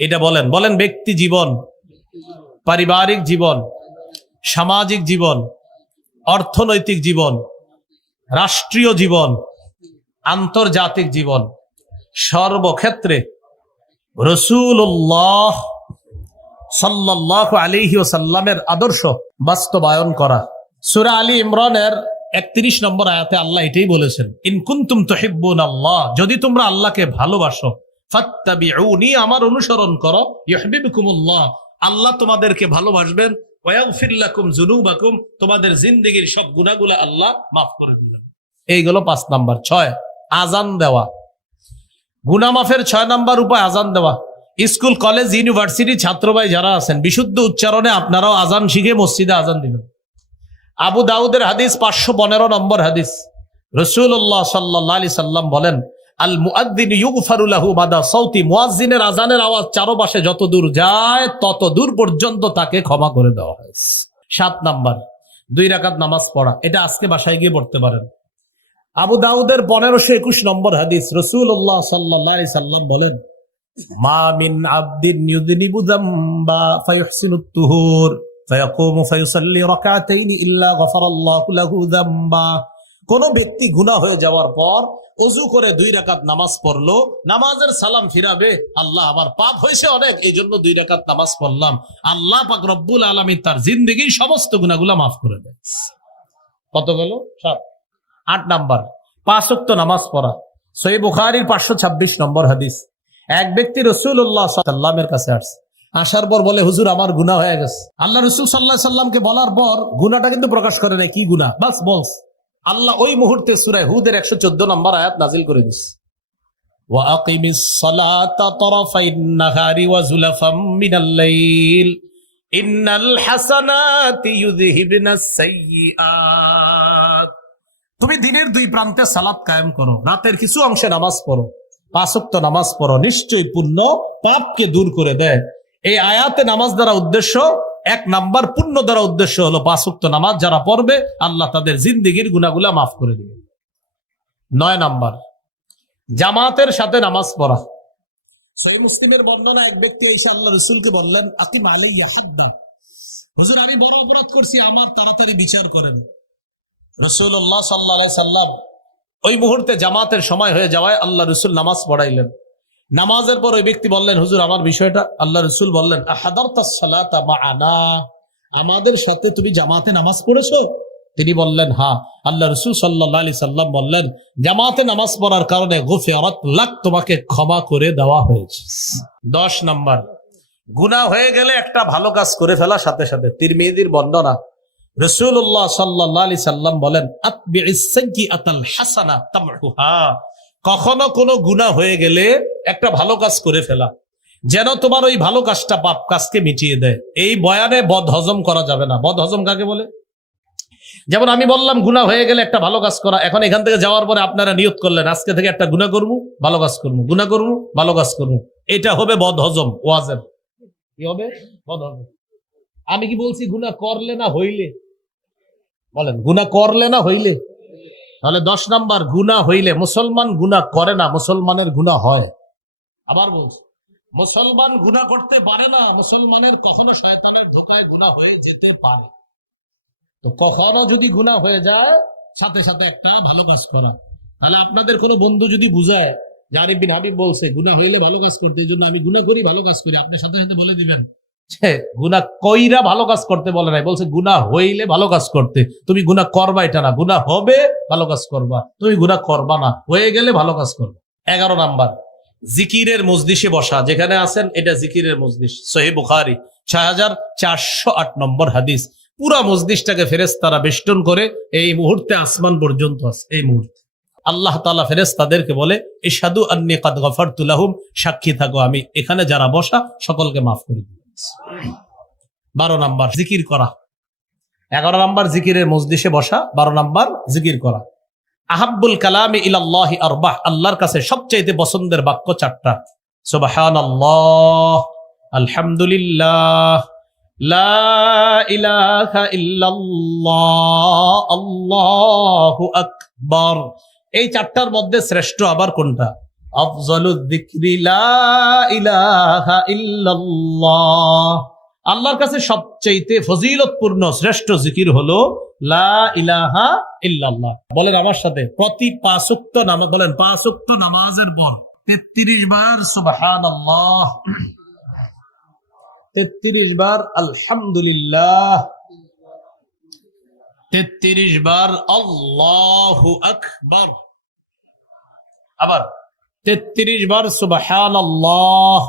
এটা বলেন বলেন। ব্যক্তি জীবন, পারিবারিক জীবন, সামাজিক জীবন, অর্থনৈতিক জীবন, রাষ্ট্রীয় জীবন, আন্তর্জাতিক জীবন, সর্বক্ষেত্রে রাসূলুল্লাহ সাল্লাল্লাহু আলাইহি ওয়াসাল্লামের আদর্শ বাস্তবায়ন করা। সূরা আলী ইমরানের 31 নম্বর আয়াতে আল্লাহ এটাই বলেছেন, ইন কুনতুম তুহিব্বুনাল্লাহ, যদি তোমরা আল্লাহকে ভালোবাসো, ফাত্তাবিউনি, আমার অনুসরণ করো, ইউহিব্বুকুমুল্লাহ, আল্লাহ তোমাদেরকে ভালোবাসবেন, ওয়া ইয়াগফির লাকুম যুনুবাকুম, তোমাদের জিন্দেগীর সব গুনাহগুলো আল্লাহ মাফ করে দিবেন। এইগুলো 5 নাম্বার। 6, আজান দেওয়া। গুনাহ মাফের 6 নাম্বার উপায় আজান দেওয়া। স্কুল, কলেজ, ইউনিভার্সিটি ছাত্র ভাই যারা আছেন, বিশুদ্ধ উচ্চারণে আপনারাও আজান শিখে মসজিদে আজান দিবেন। আবু দাউদের হাদিস 515 নম্বর হাদিস, রাসূলুল্লাহ সাল্লাল্লাহু আলাইহি সাল্লাম বলেন, আল মুআদ্দিন ইউগফারু লাহু মাদা সাউতি, মুয়াজ্জিনের আজানের আওয়াজ চারপাশে যত দূর যায় তত দূর পর্যন্ত তাকে ক্ষমা করে দেওয়া হয়। 7 নাম্বার, 2 রাকাত নামাজ পড়া। এটা আজকে বাসায় গিয়ে পড়তে পারেন। আবু দাউদের 1521 নম্বর হাদিস, রাসূলুল্লাহ সাল্লাল্লাহু আলাইহি সাল্লাম বলেন, মা মিন আবদিন ইউযনিবু যামবা ফায়ুহসিনুত তুহুর ফায়াকুমু ফায়ুসাল্লি রাকাতাইন ইল্লা গফারাল্লাহু লাহু যামবা। কোন ব্যক্তি গুনাহ হয়ে যাওয়ার পর ওযু করে 2 রাকাত নামাজ পড়লো, নামাজের সালাম ফিরাবে, আল্লাহ আমার পাপ হয়েছে অনেক, এই জন্য 2 রাকাত নামাজ পড়লাম, আল্লাহ পাক রব্বুল আলামিন তার জিন্দেগীর সমস্ত গুনাহগুলো মাফ করে দেয়। কত গেল? 7। 8 নাম্বার, 5 ওয়াক্ত নামাজ পড়া। সহিহ বুখারীর 526 নম্বর হাদিস, এক ব্যক্তি রাসূলুল্লাহ সাল্লাল্লাহু আলাইহি ওয়াসাল্লামের কাছে আসছে। আসার পর বলে, হুজুর আমার গুনাহ হয়ে গেছে। আল্লাহ রাসূল সাল্লাল্লাহু আলাইহি ওয়াসাল্লামকে বলার পর গুনাহটা কিন্তু প্রকাশ করে না, কি গুনাহ বাস বলস। আল্লাহ ওই মুহূর্তে সূরা হুদের 114 নম্বর আয়াত নাজিল করে দিয়েছে, ওয়া আকিমিস সালাতা তারাফাইন নাহারি ওয়া যুলাফাম মিনাল লাইল ইন্নাল হাসানাতি ইউযহিবনাস সাইয়্যাত। তুমি দিনের 2 প্রান্তে সালাত কায়েম করো, রাতের কিছু অংশে নামাজ পড়ো, 5 ওয়াক্ত নামাজ পড়ো, নিশ্চয়ই পুণ্য পাপকে দূর করে দেয়। এই আয়াতে নামাজ দ্বারা উদ্দেশ্য, 1 নাম্বার পুণ্য দ্বারা উদ্দেশ্য হলো 5 ওয়াক্ত নামাজ যারা পড়বে আল্লাহ তাদের জিন্দেগীর গুনাহগুলা মাফ করে দিবেন। 9 নাম্বার, জামাতের সাথে নামাজ পড়া। সহিহ মুসলিমের বর্ণনা, এক ব্যক্তি এসে আল্লাহ রাসূলকে বললেন, আকিম আলাইয়া হাদ্দান, হুজুর আমি বড় অপরাধ করছি, আমার তাড়াতাড়ি বিচার করেন। রাসূলুল্লাহ সাল্লাল্লাহু আলাইহি সাল্লাম ওই মুহূর্তে জামাতের সময় হয়ে যাওয়ায় আল্লাহ রাসূল নামাজ পড়াইলেন। নামাজের পর ওই ব্যক্তি বললেন, হুজুর আমার বিষয়টা। আল্লাহ রাসূল বললেন, আহাদারতাস সালাতা মাআনা, আমাদের সাথে তুমি জামাতে নামাজ পড়েছো? তিনি বললেন, হ্যাঁ। আল্লাহ রাসূল সাল্লাল্লাহু আলাইহি সাল্লাম বললেন, জামাতে নামাজ পড়ার কারণে গুফিরাত লাক, তোমাকে ক্ষমা করে দেওয়া হয়েছে। 10 নাম্বার, গুনাহ হয়ে গেলে একটা ভালো কাজ করে ফেলা সাথে সাথে। তিরমিজির বর্ণনা, রাসূলুল্লাহ সাল্লাল্লাহু আলাইহি সাল্লাম বলেন, আতবিইস সাইয়্যাতাল হাসানা তামহুহা, কখনো কোনো গুনাহ হয়ে গেলে একটা ভালো কাজ করে ফেলা, যেন তোমার ওই ভালো কাজটা পাপ কাজকে মিটিয়ে দেয়। এই বয়ানে বদ হজম করা যাবে না। বদ হজম কাকে বলে? যেমন আমি বললাম গুনাহ হয়ে গেলে একটা ভালো কাজ করা, এখন এখান থেকে যাওয়ার পরে আপনারা নিয়ত করলেন আজকে থেকে একটা গুনাহ করবো, ভালো কাজ করবো, গুনাহ করবো, ভালো কাজ করবো, এটা হবে বদ হজম। ওয়াজেব কি হবে? বদ হজম। আমি কি বলছি গুনাহ করলে না হইলে? বলেন, গুনাহ করলে না হইলে? তাহলে 10 নাম্বার, গুনাহ হইলে। মুসলমান গুনাহ করে না, মুসলমানের গুনাহ হয়। আবার বলছি, মুসলমান গুনাহ করতে পারে না, মুসলমানের কখনো শয়তানের ধোঁকায় গুনাহ হয়ে যেতে পারে। তো কখনো যদি গুনাহ হয়ে যায়, সাথে সাথে একটা ভালো কাজ করা। তাহলে আপনাদের কোনো বন্ধু যদি বুঝায় যে আরিফ বিন হাবিব বলছে গুনাহ হইলে ভালো কাজ করতে, এই জন্য আমি গুনাহ করি, ভালো কাজ করি, আপনি সাথে সাথে বলে দিবেন গুনাহ কইরা ভালো কাজ করতে বলে নাই, বলছে গুনাহ হইলে ভালো কাজ করতে। তুমি গুনাহ করবা এটা না, গুনাহ হবে ভালো কাজ করবা, তুমি গুনাহ করবা না, হয়ে গেলে ভালো কাজ করবা। 11 নাম্বার, জিকিরের মজলিসে বসা। যেখানে আছেন এটা জিকিরের মজলিস। সহিহ বুখারী 6408 নম্বর হাদিস, পুরা মজলিসটাকে ফেরেশতারা বেষ্টন করে এই মুহূর্তে আসমান পর্যন্ত আছে। এই মুহূর্তে আল্লাহ তাআলা ফেরেশতাদেরকে বলে, ইশহাদু আন্নী কাদ গফারতু লাহুম, সাক্ষী থাকো আমি এখানে যারা বসা সকলকে মাফ করে দিয়েছি। 12 নাম্বার, জিকির করা। 11 নাম্বার জিকিরের মজলিসে বসা, 12 নাম্বার জিকির করা। আহাব্বুল কালামি ইলাল্লাহি আরবাহ, আল্লাহর কাছে সবচেয়ে পছন্দের বাক্য 4টা। সুবহানাল্লাহ, আলহামদুলিল্লাহ, লা ইলাহা ইল্লাল্লাহ, আল্লাহু আকবার। এই 4টার মধ্যে শ্রেষ্ঠ আবার কোনটা? আফজালুয যিকরি লা ইলাহা ইল্লাল্লাহ। আল্লাহর কাছে সবচেয়ে ফজিলতপূর্ণ শ্রেষ্ঠ জিকির হলো লা ইলাহা ইল্লাল্লাহ। বলেন আমার সাথে, প্রতি 5 ওয়াক্ত নামাজ, বলেন 5 ওয়াক্ত নামাজের পর 33 বার সুবহানাল্লাহ, 33 বার আলহামদুলিল্লাহ, 33 বার আল্লাহু আকবার, আবার 33 বার সুবহানাল্লাহ,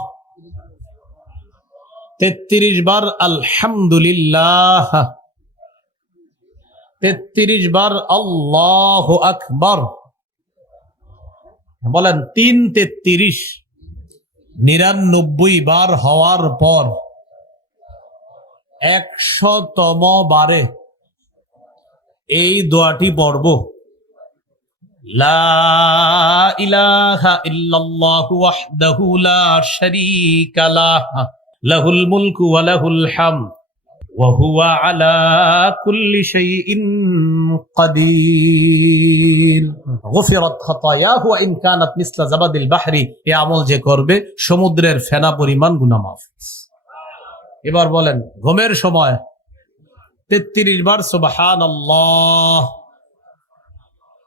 33 বার আলহামদুলিল্লাহ, 33 বার আল্লাহু আকবার। বলেন 3 33, 99 বার হওয়ার পর 100তম বারে এই দোয়াটি পড়ব, লা ইলাহা ইল্লাল্লাহু ওয়াহদাহু লা শারীকা লাহু লাহুল মুলকু ওয়া লাহুল হামদ ওয়া হুয়া আলা কুল্লি শাইইন কাদির গুফিরাত খাতায়াহু ওয়া ইন কানাত মিসলা জাবাদিল বাহরি। এই আমল যে করবে সমুদ্রের ফেনা পরিমাণ গুনাহ মাফ। এবার বলেন ঘুমের সময় 33 বার সুবহানাল্লাহ,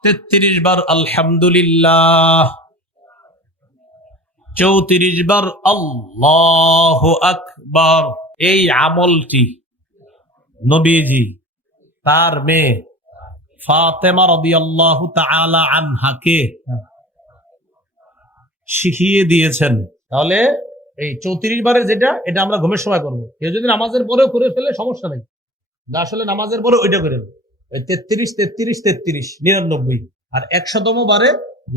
33 বার আলহামদুলিল্লাহ, 34 বার আল্লাহু আকবার। এই আমলটি নবীজি তার মেয়ে ফাতেমা রাদিয়াল্লাহু তাআলা আনহাকে শিখিয়ে দিয়েছেন। তাহলে এই 34 বারের যেটা, এটা আমরা ঘুমের সময় করবো। কেউ যদি নামাজের পরেও করে ফেলে সমস্যা নেই, আসলে নামাজের পরে ওইটা করে 33 33 33 99, আর 100তম বারে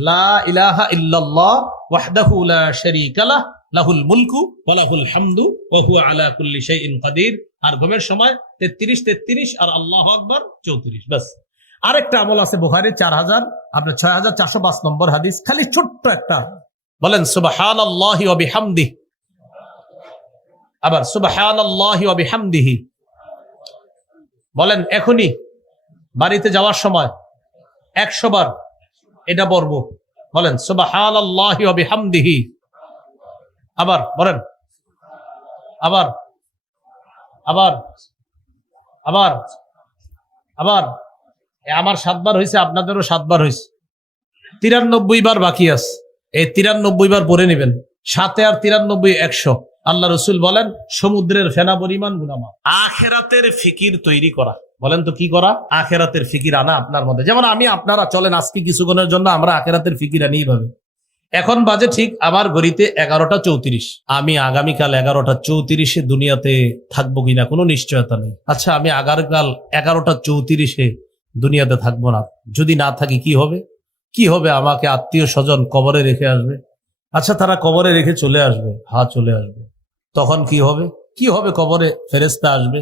লা ইলাহা ইল্লাল্লাহ ওয়াহদাহু লা শারীকা লাহু লাহুল মুলকু ওয়া লাহুল হামদু ওয়া হুয়া আলা কুল্লি শাইইন কাদির। আর ঘুমের সময় 33 33 আর আল্লাহু আকবার 34। বাস। আরেকটা আমল আছে বুখারী 6405 নম্বর হাদিস, খালি ছোট্ট একটা, বলেন সুবহানাল্লাহি ওয়া বিহামদিহি, আবার সুবহানাল্লাহি ওয়া বিহামদিহি। বলেন এখনই বাড়িতে যাওয়ার সময় 100 বার এটা পড়ব। বলেন সুবহানাল্লাহি ওয়া বিহামদিহি, আবার বলেন, আবার আবার আবার আবার। আমার 7 বার হয়েছে, আপনাদেরও 7 বার হয়েছে, 93 বার বাকি আছে। এই 93 বার পড়ে নেবেন, 7 আর 93 100। আল্লাহ রসুল বলেন সমুদ্রের ফেনা পরিমাণ গুনাহ মাফ। আখিরাতের ফিকির তৈরি করা, বলেন তো কি করা? আখিরাতের ফিকির আনা আপনার মধ্যে। যেমন আমি আপনারা চলেন আজকে কিছুক্ষণের জন্য আমরা আখিরাতের ফিকির আনি এইভাবে। এখন বাজে ঠিক আমার ঘড়িতে 11টা 34। আমি আগামীকাল 11টা 34 দুনিয়াতে থাকবো কিনা কোনো নিশ্চয়তা নেই। আচ্ছা, আমি আগামীকাল 11টা 34 দুনিয়াতে থাকবো না, যদি না থাকি কি হবে? কি হবে? আমাকে আত্মীয় স্বজন কবরে রেখে আসবে। আচ্ছা, তারা কবরে রেখে চলে আসবে, হ্যাঁ চলে আসবে। তখন কি হবে? কি হবে? কবরে ফেরেশতা আসবে,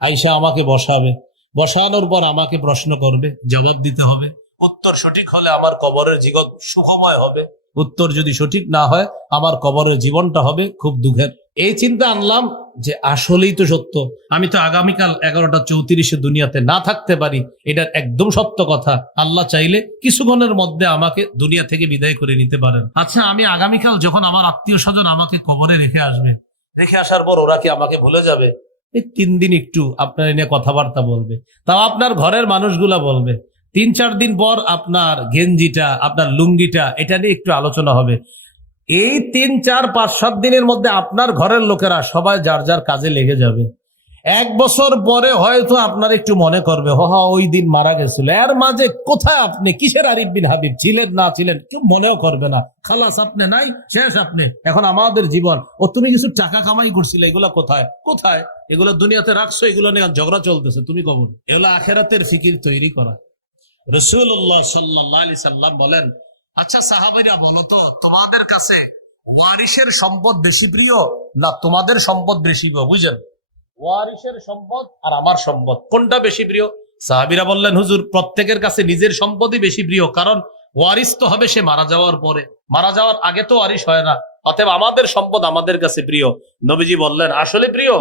আইসা আমাকে বসাবে, বসানোর পর আমাকে প্রশ্ন করবে, জবাব দিতে হবে। উত্তর সঠিক হলে আমার কবরের জীবন সুখময় হবে, উত্তর যদি সঠিক না হয় আমার কবরের জীবনটা হবে খুব দুঃখের। এই চিন্তা আনলাম যে আসলেই তো সত্য, আমি তো আগামীকাল 11টা 34 দুনিয়াতে না থাকতে পারি। এটা একদম সত্য কথা। আল্লাহ চাইলে কিছুক্ষণের মধ্যে আমাকে দুনিয়া থেকে বিদায় করে নিতে পারেন। আচ্ছা, আমি আগামীকাল যখন আমার আত্মীয় স্বজন আমাকে কবরে রেখে আসবে, রেখে আসার পর ওরা কি আমাকে ভুলে যাবে? এই 3 দিন একটু আপনার নিয়ে কথাবার্তা বলবে, তাও আপনার ঘরের মানুষগুলা বলবে। 3-4 দিন পর আপনার গেঞ্জিটা, আপনার লুঙ্গিটা, এটা নিয়ে একটু আলোচনা হবে। এই 3-4-5-7 দিনের মধ্যে আপনার ঘরের লোকেরা সবাই যার যার কাজে লেগে যাবে। 1 বছর পরে হয়তো আপনার একটু মনে করবে, ওই দিন মারা গেছিল। এর মাঝে কোথায় আপনি, কিসের আরিফ বিন হাবিব ছিলেন না ছিলেন কেউ মনেও করবে না। খালাস, আপনি নাই, শেষ আপনি। এখন আমাদের জীবন, তুমি কিছু টাকা কামাই করছিলে, এগুলা কোথায় কোথায়? এগুলো দুনিয়াতে রাখছো, এগুলো নিয়ে ঝগড়া চলতেছে, তুমি কবর। এগুলো আখিরাতের ফিকির তৈরি করা। রাসূলুল্লাহ সাল্লাল্লাহু আলাইহি সাল্লাম বলেন, আচ্ছা সাহাবীরা বলো তো, তোমাদের কাছে ওয়ারিসের সম্পদ বেশি প্রিয় না তোমাদের সম্পদ বেশি প্রিয়? বুঝেন, ওয়ারিসের সম্পদ আর আমার সম্পদ কোনটা বেশি প্রিয়? সাহাবীরা বললেন, হুজুর প্রত্যেকের কাছে নিজের সম্পদই বেশি প্রিয়, কারণ ওয়ারিস তো হবে সে মারা যাওয়ার পরে, মারা যাওয়ার আগে তো ওয়ারিস হয় না, অতএব আমাদের সম্পদ আমাদের কাছে প্রিয়। নবীজি বললেন, আসলে প্রিয়?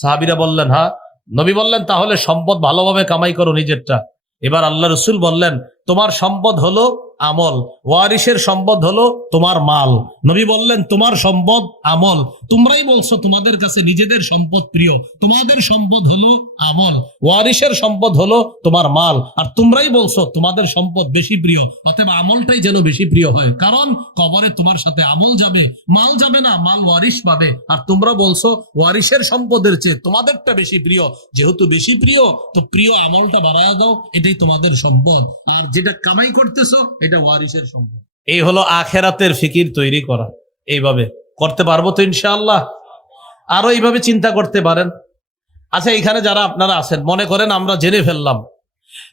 সাহাবীরা বললেন, হ্যাঁ। নবী বললেন, তাহলে সম্পদ ভালোভাবে কামাই করো নিজেরটা। এবার আল্লাহ রসুল বললেন, তোমার সম্পদ হলো আমল, ওয়ারিসের সম্পদ হলো তোমার মাল। নবী বললেন তোমার সম্পদ আমল, তোমরাই বলছো তোমাদের কাছে নিজেদের সম্পদ প্রিয়, তোমাদের সম্পদ হলো আমল, ওয়ারিসের সম্পদ হলো তোমার মাল, আর তোমরাই বলছো তোমাদের সম্পদ বেশি প্রিয়, অতএব আমলটাই যেন বেশি প্রিয় হয়, কারণ কবরে তোমার সাথে আমল যাবে, মাল যাবে না, মাল ওয়ারিস পাবে, আর তোমরা বলছো ওয়ারিসের সম্পদের চেয়ে তোমাদেরটা বেশি প্রিয়, যেহেতু বেশি প্রিয় তো প্রিয় আমলটা বাড়ায় দাও, এটাই তোমাদের সম্পদ, আর যেটা কামাই করতেছো এটা ওয়ারিসের সম্পদ। এই হলো আখেরাতের ফিকির তৈরি করা। এইভাবে করতে পারবো তো ইনশাআল্লাহ? আরো এইভাবে চিন্তা করতে পারেন। আচ্ছা, এখানে যারা আপনারা আছেন, মনে করেন আমরা জেনে ফেললাম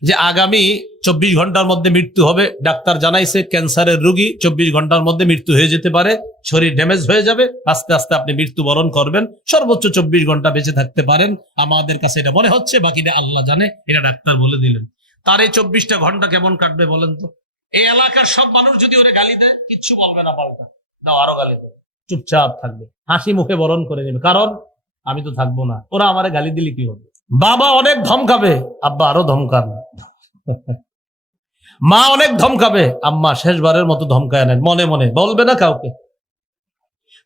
যে আগামী 24 ঘন্টার মধ্যে মৃত্যু হবে, ডাক্তার জানাইছে ক্যান্সারের রোগী 24 ঘন্টার মধ্যে মৃত্যু হয়ে যেতে পারে, শরীর ড্যামেজ হয়ে যাবে, আস্তে আস্তে আপনি মৃত্যুবরণ করবেন, সর্বোচ্চ 24 ঘন্টা বেঁচে থাকতে পারেন, আমাদের কাছে এটা মনে হচ্ছে, বাকিটা আল্লাহ জানে, এটা ডাক্তার বলে দিলেন। তার এই 24টা ঘন্টা কেমন কাটবে বলেন তো? এই এলাকার সব মানুষ যদি ওরে গালি দেয় কিচ্ছু বলবে না, পাল্টা দাও আরো গালি দেয়, চুপচাপ থাকবে, হাসি মুখে বরণ করে নেবে, কারণ আমি তো থাকবো না, ওরা আমারে গালি দিলে কি হবে? বাবা অনেক ধমকাবে, আব্বা আরো ধমকান, মা অনেক ধমকাবে, আম্মা শেষবারের মতো ধমকায় নেন, মনে মনে বলবে না কাউকে।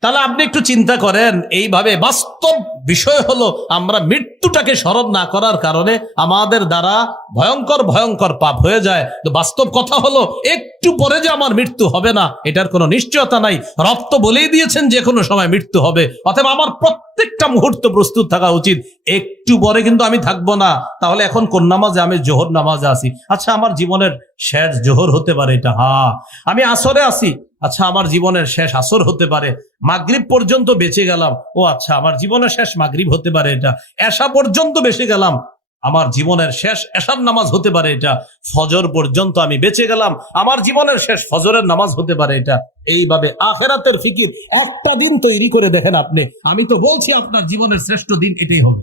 তাহলে আপনি একটু চিন্তা করেন, এইভাবে বাস্তব বিষয় হলো আমরা মৃত্যুটাকে স্মরণ না করার কারণে আমাদের দ্বারা ভয়ঙ্কর ভয়ঙ্কর পাপ হয়ে যায়। তো বাস্তব কথা হলো একটু পরে যে আমার মৃত্যু হবে না এটার কোনো নিশ্চয়তা নাই, রব তো বলেই দিয়েছেন যে কোনো সময় মৃত্যু হবে, অতএব আমার প্রত্যেকটা মুহূর্ত প্রস্তুত থাকা উচিত, একটু পরে কিন্তু আমি থাকবো না। তাহলে এখন কোন নামাজে? আমি জোহর নামাজে আছি, আচ্ছা আমার জীবনের শেষ জোহর হতে পারে এটা, হ্যাঁ। আমি আসরে আছি, আচ্ছা আমার জীবনের শেষ আসর হতে পারে, মাগরিব পর্যন্ত বেঁচে গেলাম, ও আচ্ছা আমার জীবনের শেষ মাগরিব হতে পারে এটা, এশা পর্যন্ত বেঁচে গেলাম, আমার জীবনের শেষ এশার নামাজ হতে পারে এটা, ফজর পর্যন্ত আমি বেঁচে গেলাম, আমার জীবনের শেষ ফজরের নামাজ হতে পারে এটা। এইভাবে আখিরাতের ফিকির একটা দিন তৈরি করে দেখেন আপনি, আমি তো বলছি আপনার জীবনের শ্রেষ্ঠ দিন এটাই হবে,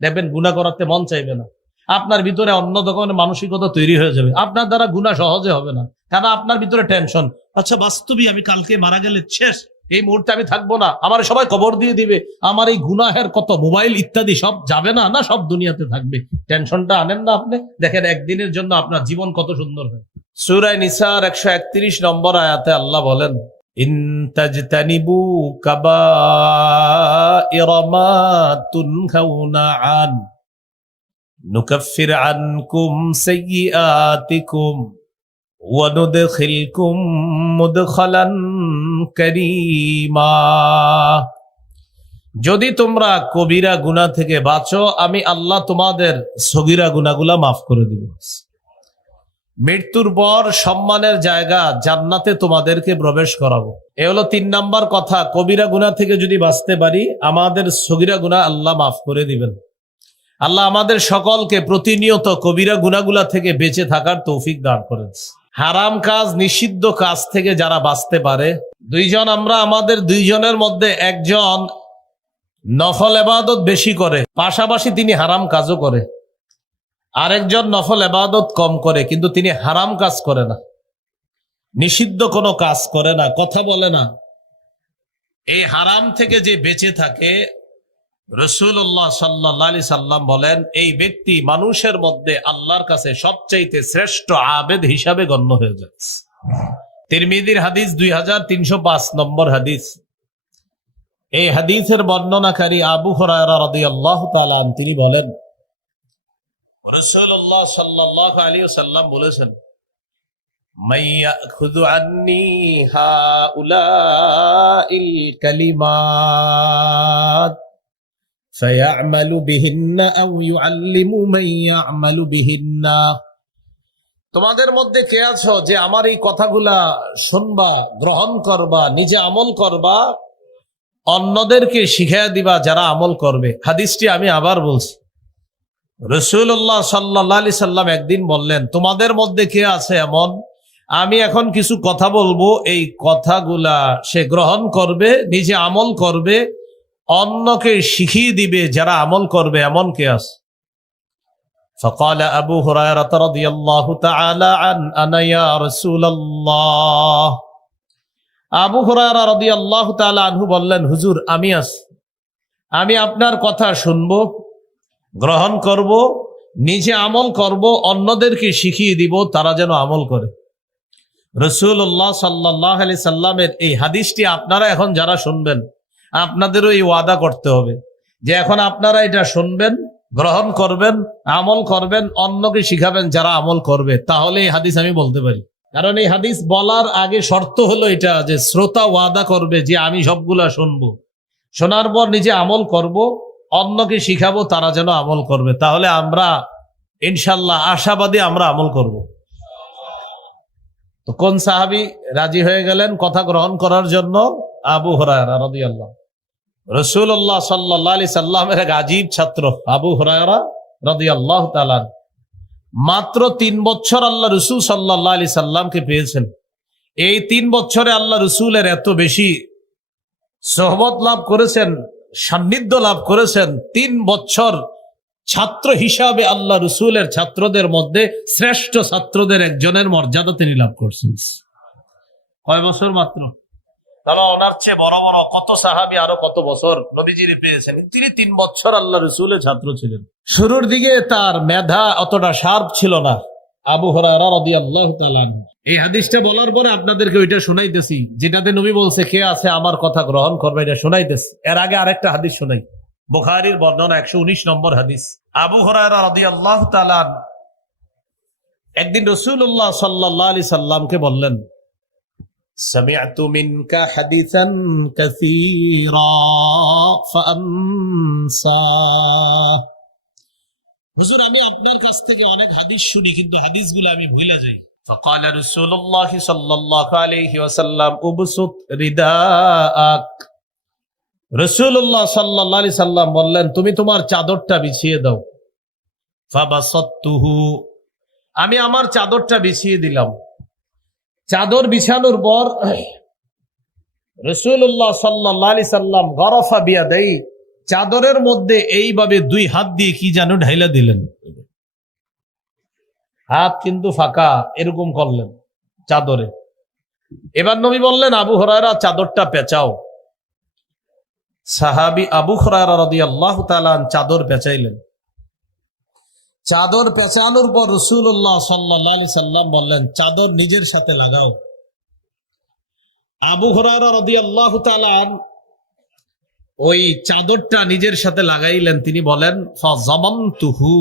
দেখবেন গুনাহ করাতে মন চাইবে না, আপনার ভিতরে অন্য ধরনের মানসিকতা তৈরি হয়ে যাবে, আপনার দ্বারা গুনাহ সহজে হবে না, কারণ আপনার ভিতরে টেনশন, আচ্ছা বাস্তবই আমি কালকে মারা গেলে শেষ, এই মুহূর্তে আমি থাকবো না, আমার সবাই কবর দিয়ে দিবে, আমার এই গুনাহের কত মোবাইল ইত্যাদি সব যাবে না, না সব দুনিয়াতে থাকবে, টেনশনটা আনেন না আপনি। দেখেন একদিনের জন্য আপনার জীবন কত সুন্দর হয়। সূরা নিসার 131 নম্বর আয়াতে আল্লাহ বলেন, ইন তাজতানিবু কাবাইরা মা তুনহাউনা আন নুকাফির আনকুম সাইয়্যাতিকুম ওয়া নুদখিলকুম মুদখালান কারীমা। যদি তোমরা কবিরা গুনাহ থেকে বাঁচো, আমি আল্লাহ তোমাদের সগীরা গুনাহগুলা মাফ করে দিব, মৃত্যুর পর সম্মানের জায়গা জান্নাতে তোমাদেরকে প্রবেশ করাবো। এ হলো 3 নাম্বার কথা, কবিরা গুনাহ থেকে যদি বাঁচতে পারি আমাদের সগীরা গুনাহ আল্লাহ মাফ করে দিবেন। আল্লাহ আমাদের সকলকে প্রতিনিয়ত কবিরা গুনাহগুলা থেকে বেঁচে থাকার তৌফিক দান করেন। হারাম কাজ নিষিদ্ধ কাজ থেকে যারা বাঁচতে পারে, আমরা আমাদের দুইজনের মধ্যে একজন নফল ইবাদত বেশি করে, পাশাপাশি তিনি হারাম কাজও করে, আরেকজন নফল ইবাদত কম করে কিন্তু তিনি হারাম কাজ করে না, নিষিদ্ধ কোনো কাজ করে না, কথা বলে না, এই হারাম থেকে যে বেঁচে থাকে, রাসূলুল্লাহ সাল্লাল্লাহু আলাইহি সাল্লাম বলেন এই ব্যক্তি মানুষের মধ্যে আল্লাহর কাছে সবচাইতে শ্রেষ্ঠ আবেদ হিসাবে গণ্য হয়ে যায়। তিরমিজির হাদিস 2305 নম্বর হাদিস। এই হাদিসের বর্ণনাকারী আবু হুরায়রা রাদিয়াল্লাহু তাআলা আনহু তিনি বলেন, রাসূলুল্লাহ সাল্লাল্লাহু আলাইহি ওয়াসাল্লাম বলেছেন, মাইয়াখুযু আন্নী হাউলাইল কালিমাত ফায়া'মালু বিহিন্না আও ইউআল্লিমু মান ইয়া'মালু বিহিন্না। তোমাদের মধ্যে কে আছো যে আমার এই কথাগুলা শুনবা, গ্রহণ করবা, নিজে আমল করবা, অন্যদেরকে শিখিয়ে দিবা যারা আমল করবে। হাদিসটি আমি আবার বলছি, রাসূলুল্লাহ সাল্লাল্লাহু আলাইহি সাল্লাম একদিন বললেন, তোমাদের মধ্যে কে আছে এমন, আমি এখন কিছু কথা বলবো, এই কথাগুলা সে গ্রহণ করবে, নিজে আমল করবে, অন্যকে শিখিয়ে দিবে যারা আমল করবে, এমন কে আছে? فقال أبو هريرة رضي الله تعالى عنه أنا يا رسول الله। আবু হুরায়রা রাদিয়াল্লাহু তাআলা আনহু বললেন, হুজুর আমি আছি, আমি আপনার কথা শুনবো, গ্রহণ করব, নিজে আমল করব, অন্যদেরকে শিখিয়ে দিব তারা যেন আমল করে। রাসূলুল্লাহ সাল্লাল্লাহু আলাইহি সাল্লামের এই হাদিসটি আপনারা এখন যারা শুনবেন, আপনাদেরও এই ওয়াদা করতে হবে যে এখন আপনারা এটা শুনবেন, গ্রহণ করবেন, আমল করবেন, অন্যকে শিখাবেন যারা আমল করবে, তাহলে এই হাদিস আমি বলতে পারি। কারণ এই হাদিস বলার আগে শর্ত হলো এটা যে শ্রোতা ওয়াদা করবে যে আমি সবগুলা শুনবো, শোনার পর নিজে আমল করব, অন্যকে শিখাবো তারা যেন আমল করবে। তাহলে আমরা ইনশাল্লাহ আশাবাদী আমরা আমল করব। তো কোন সাহাবী রাজি হয়ে গেলেন কথা গ্রহণ করার জন্য? আবু হুরায়রা রাদিয়াল্লাহু। রাসূলুল্লাহ সাল্লাল্লাহু আলাইহি সাল্লামের এক আজীব ছাত্র আবু হুরায়রা রাদিয়াল্লাহু তাআলা মাত্র 3 বছর আল্লাহ রাসূল সাল্লাল্লাহু আলাইহি সাল্লামকে পেয়েছেন। এই 3 বছরে আল্লাহ রাসূলের এত বেশি সোহবত লাভ করেছেন, সান্নিধ্য লাভ করেছেন। 3 বছর ছাত্র হিসাবে আল্লাহ রাসূলের ছাত্রদের মধ্যে শ্রেষ্ঠ ছাত্রদের একজনের মর্যাদা তিনি লাভ করছেন। কয় বছর মাত্র? তাহলে ওনার চেয়ে বড় বড় কত সাহাবী আরো কত বছর নবীজিরে পেয়েছেন, তিনি 3 বছর আল্লাহ রাসূলের ছাত্র ছিলেন। শুরুর দিকে তার মেধা অতটা শার্প ছিল না। আবু হুরায়রা রাদিয়াল্লাহু তাআলা এই হাদিসটা বলার পরে আপনাদেরকে ওইটা শোনাইতেছি যেটাতে নবী বলছে কে আছে আমার কথা গ্রহণ করবে, এটা শোনাইতেছি। এর আগে আরেকটা হাদিস শোনাই, বুখারীর বর্ণনা 119 নম্বর হাদিস। আবু হুরায়রা রাদিয়াল্লাহু তাআলা একদিন রাসূলুল্লাহ সাল্লাল্লাহু আলাইহি সাল্লামকে বললেন, সামি'তু মিনকা হাদিসান কাসীরা ফাআনসা। হুজুর আমি আপনার কাছ থেকে অনেক হাদিস শুনি কিন্তু হাদিসগুলো আমি ভুলে যাই। فقال رسول الله صلى الله عليه وسلم ابسط رداءك। রাসূলুল্লাহ সাল্লাল্লাহু আলাইহি সাল্লাম বললেন তুমি তোমার চাদরটা বিছিয়ে দাও। ফাবাসাততুহু, আমি আমার চাদরটা বিছিয়ে দিলাম। চাদর বিছানোর পর রাসূলুল্লাহ সাল্লাল্লাহু আলাইহি সাল্লাম গরফা বিয়াদাই, চাদরের মধ্যে এইভাবে 2 হাত দিয়ে কি যেন ঢাইলা দিলেন। হাত কিন্তু ফাঁকা, এরকম করলেন চাদরে। এবার নবী বললেন আবু হুরায়রা চাদরটা পেঁচাও। সাহাবী আবু হুরায়রা রাদিয়াল্লাহু তাআলা চাদর পেঁচাইলেন। চাদর পেঁচানোর পর রাসূলুল্লাহ সাল্লাল্লাহু আলাইহি সাল্লাম বললেন চাদর নিজের সাথে লাগাও। আবু হুরায়রা রাদিয়াল্লাহু তাআলা ওই চাদরটা নিজের সাথে লাগাইলেন। তিনি বলেন ফাযামানতুহু,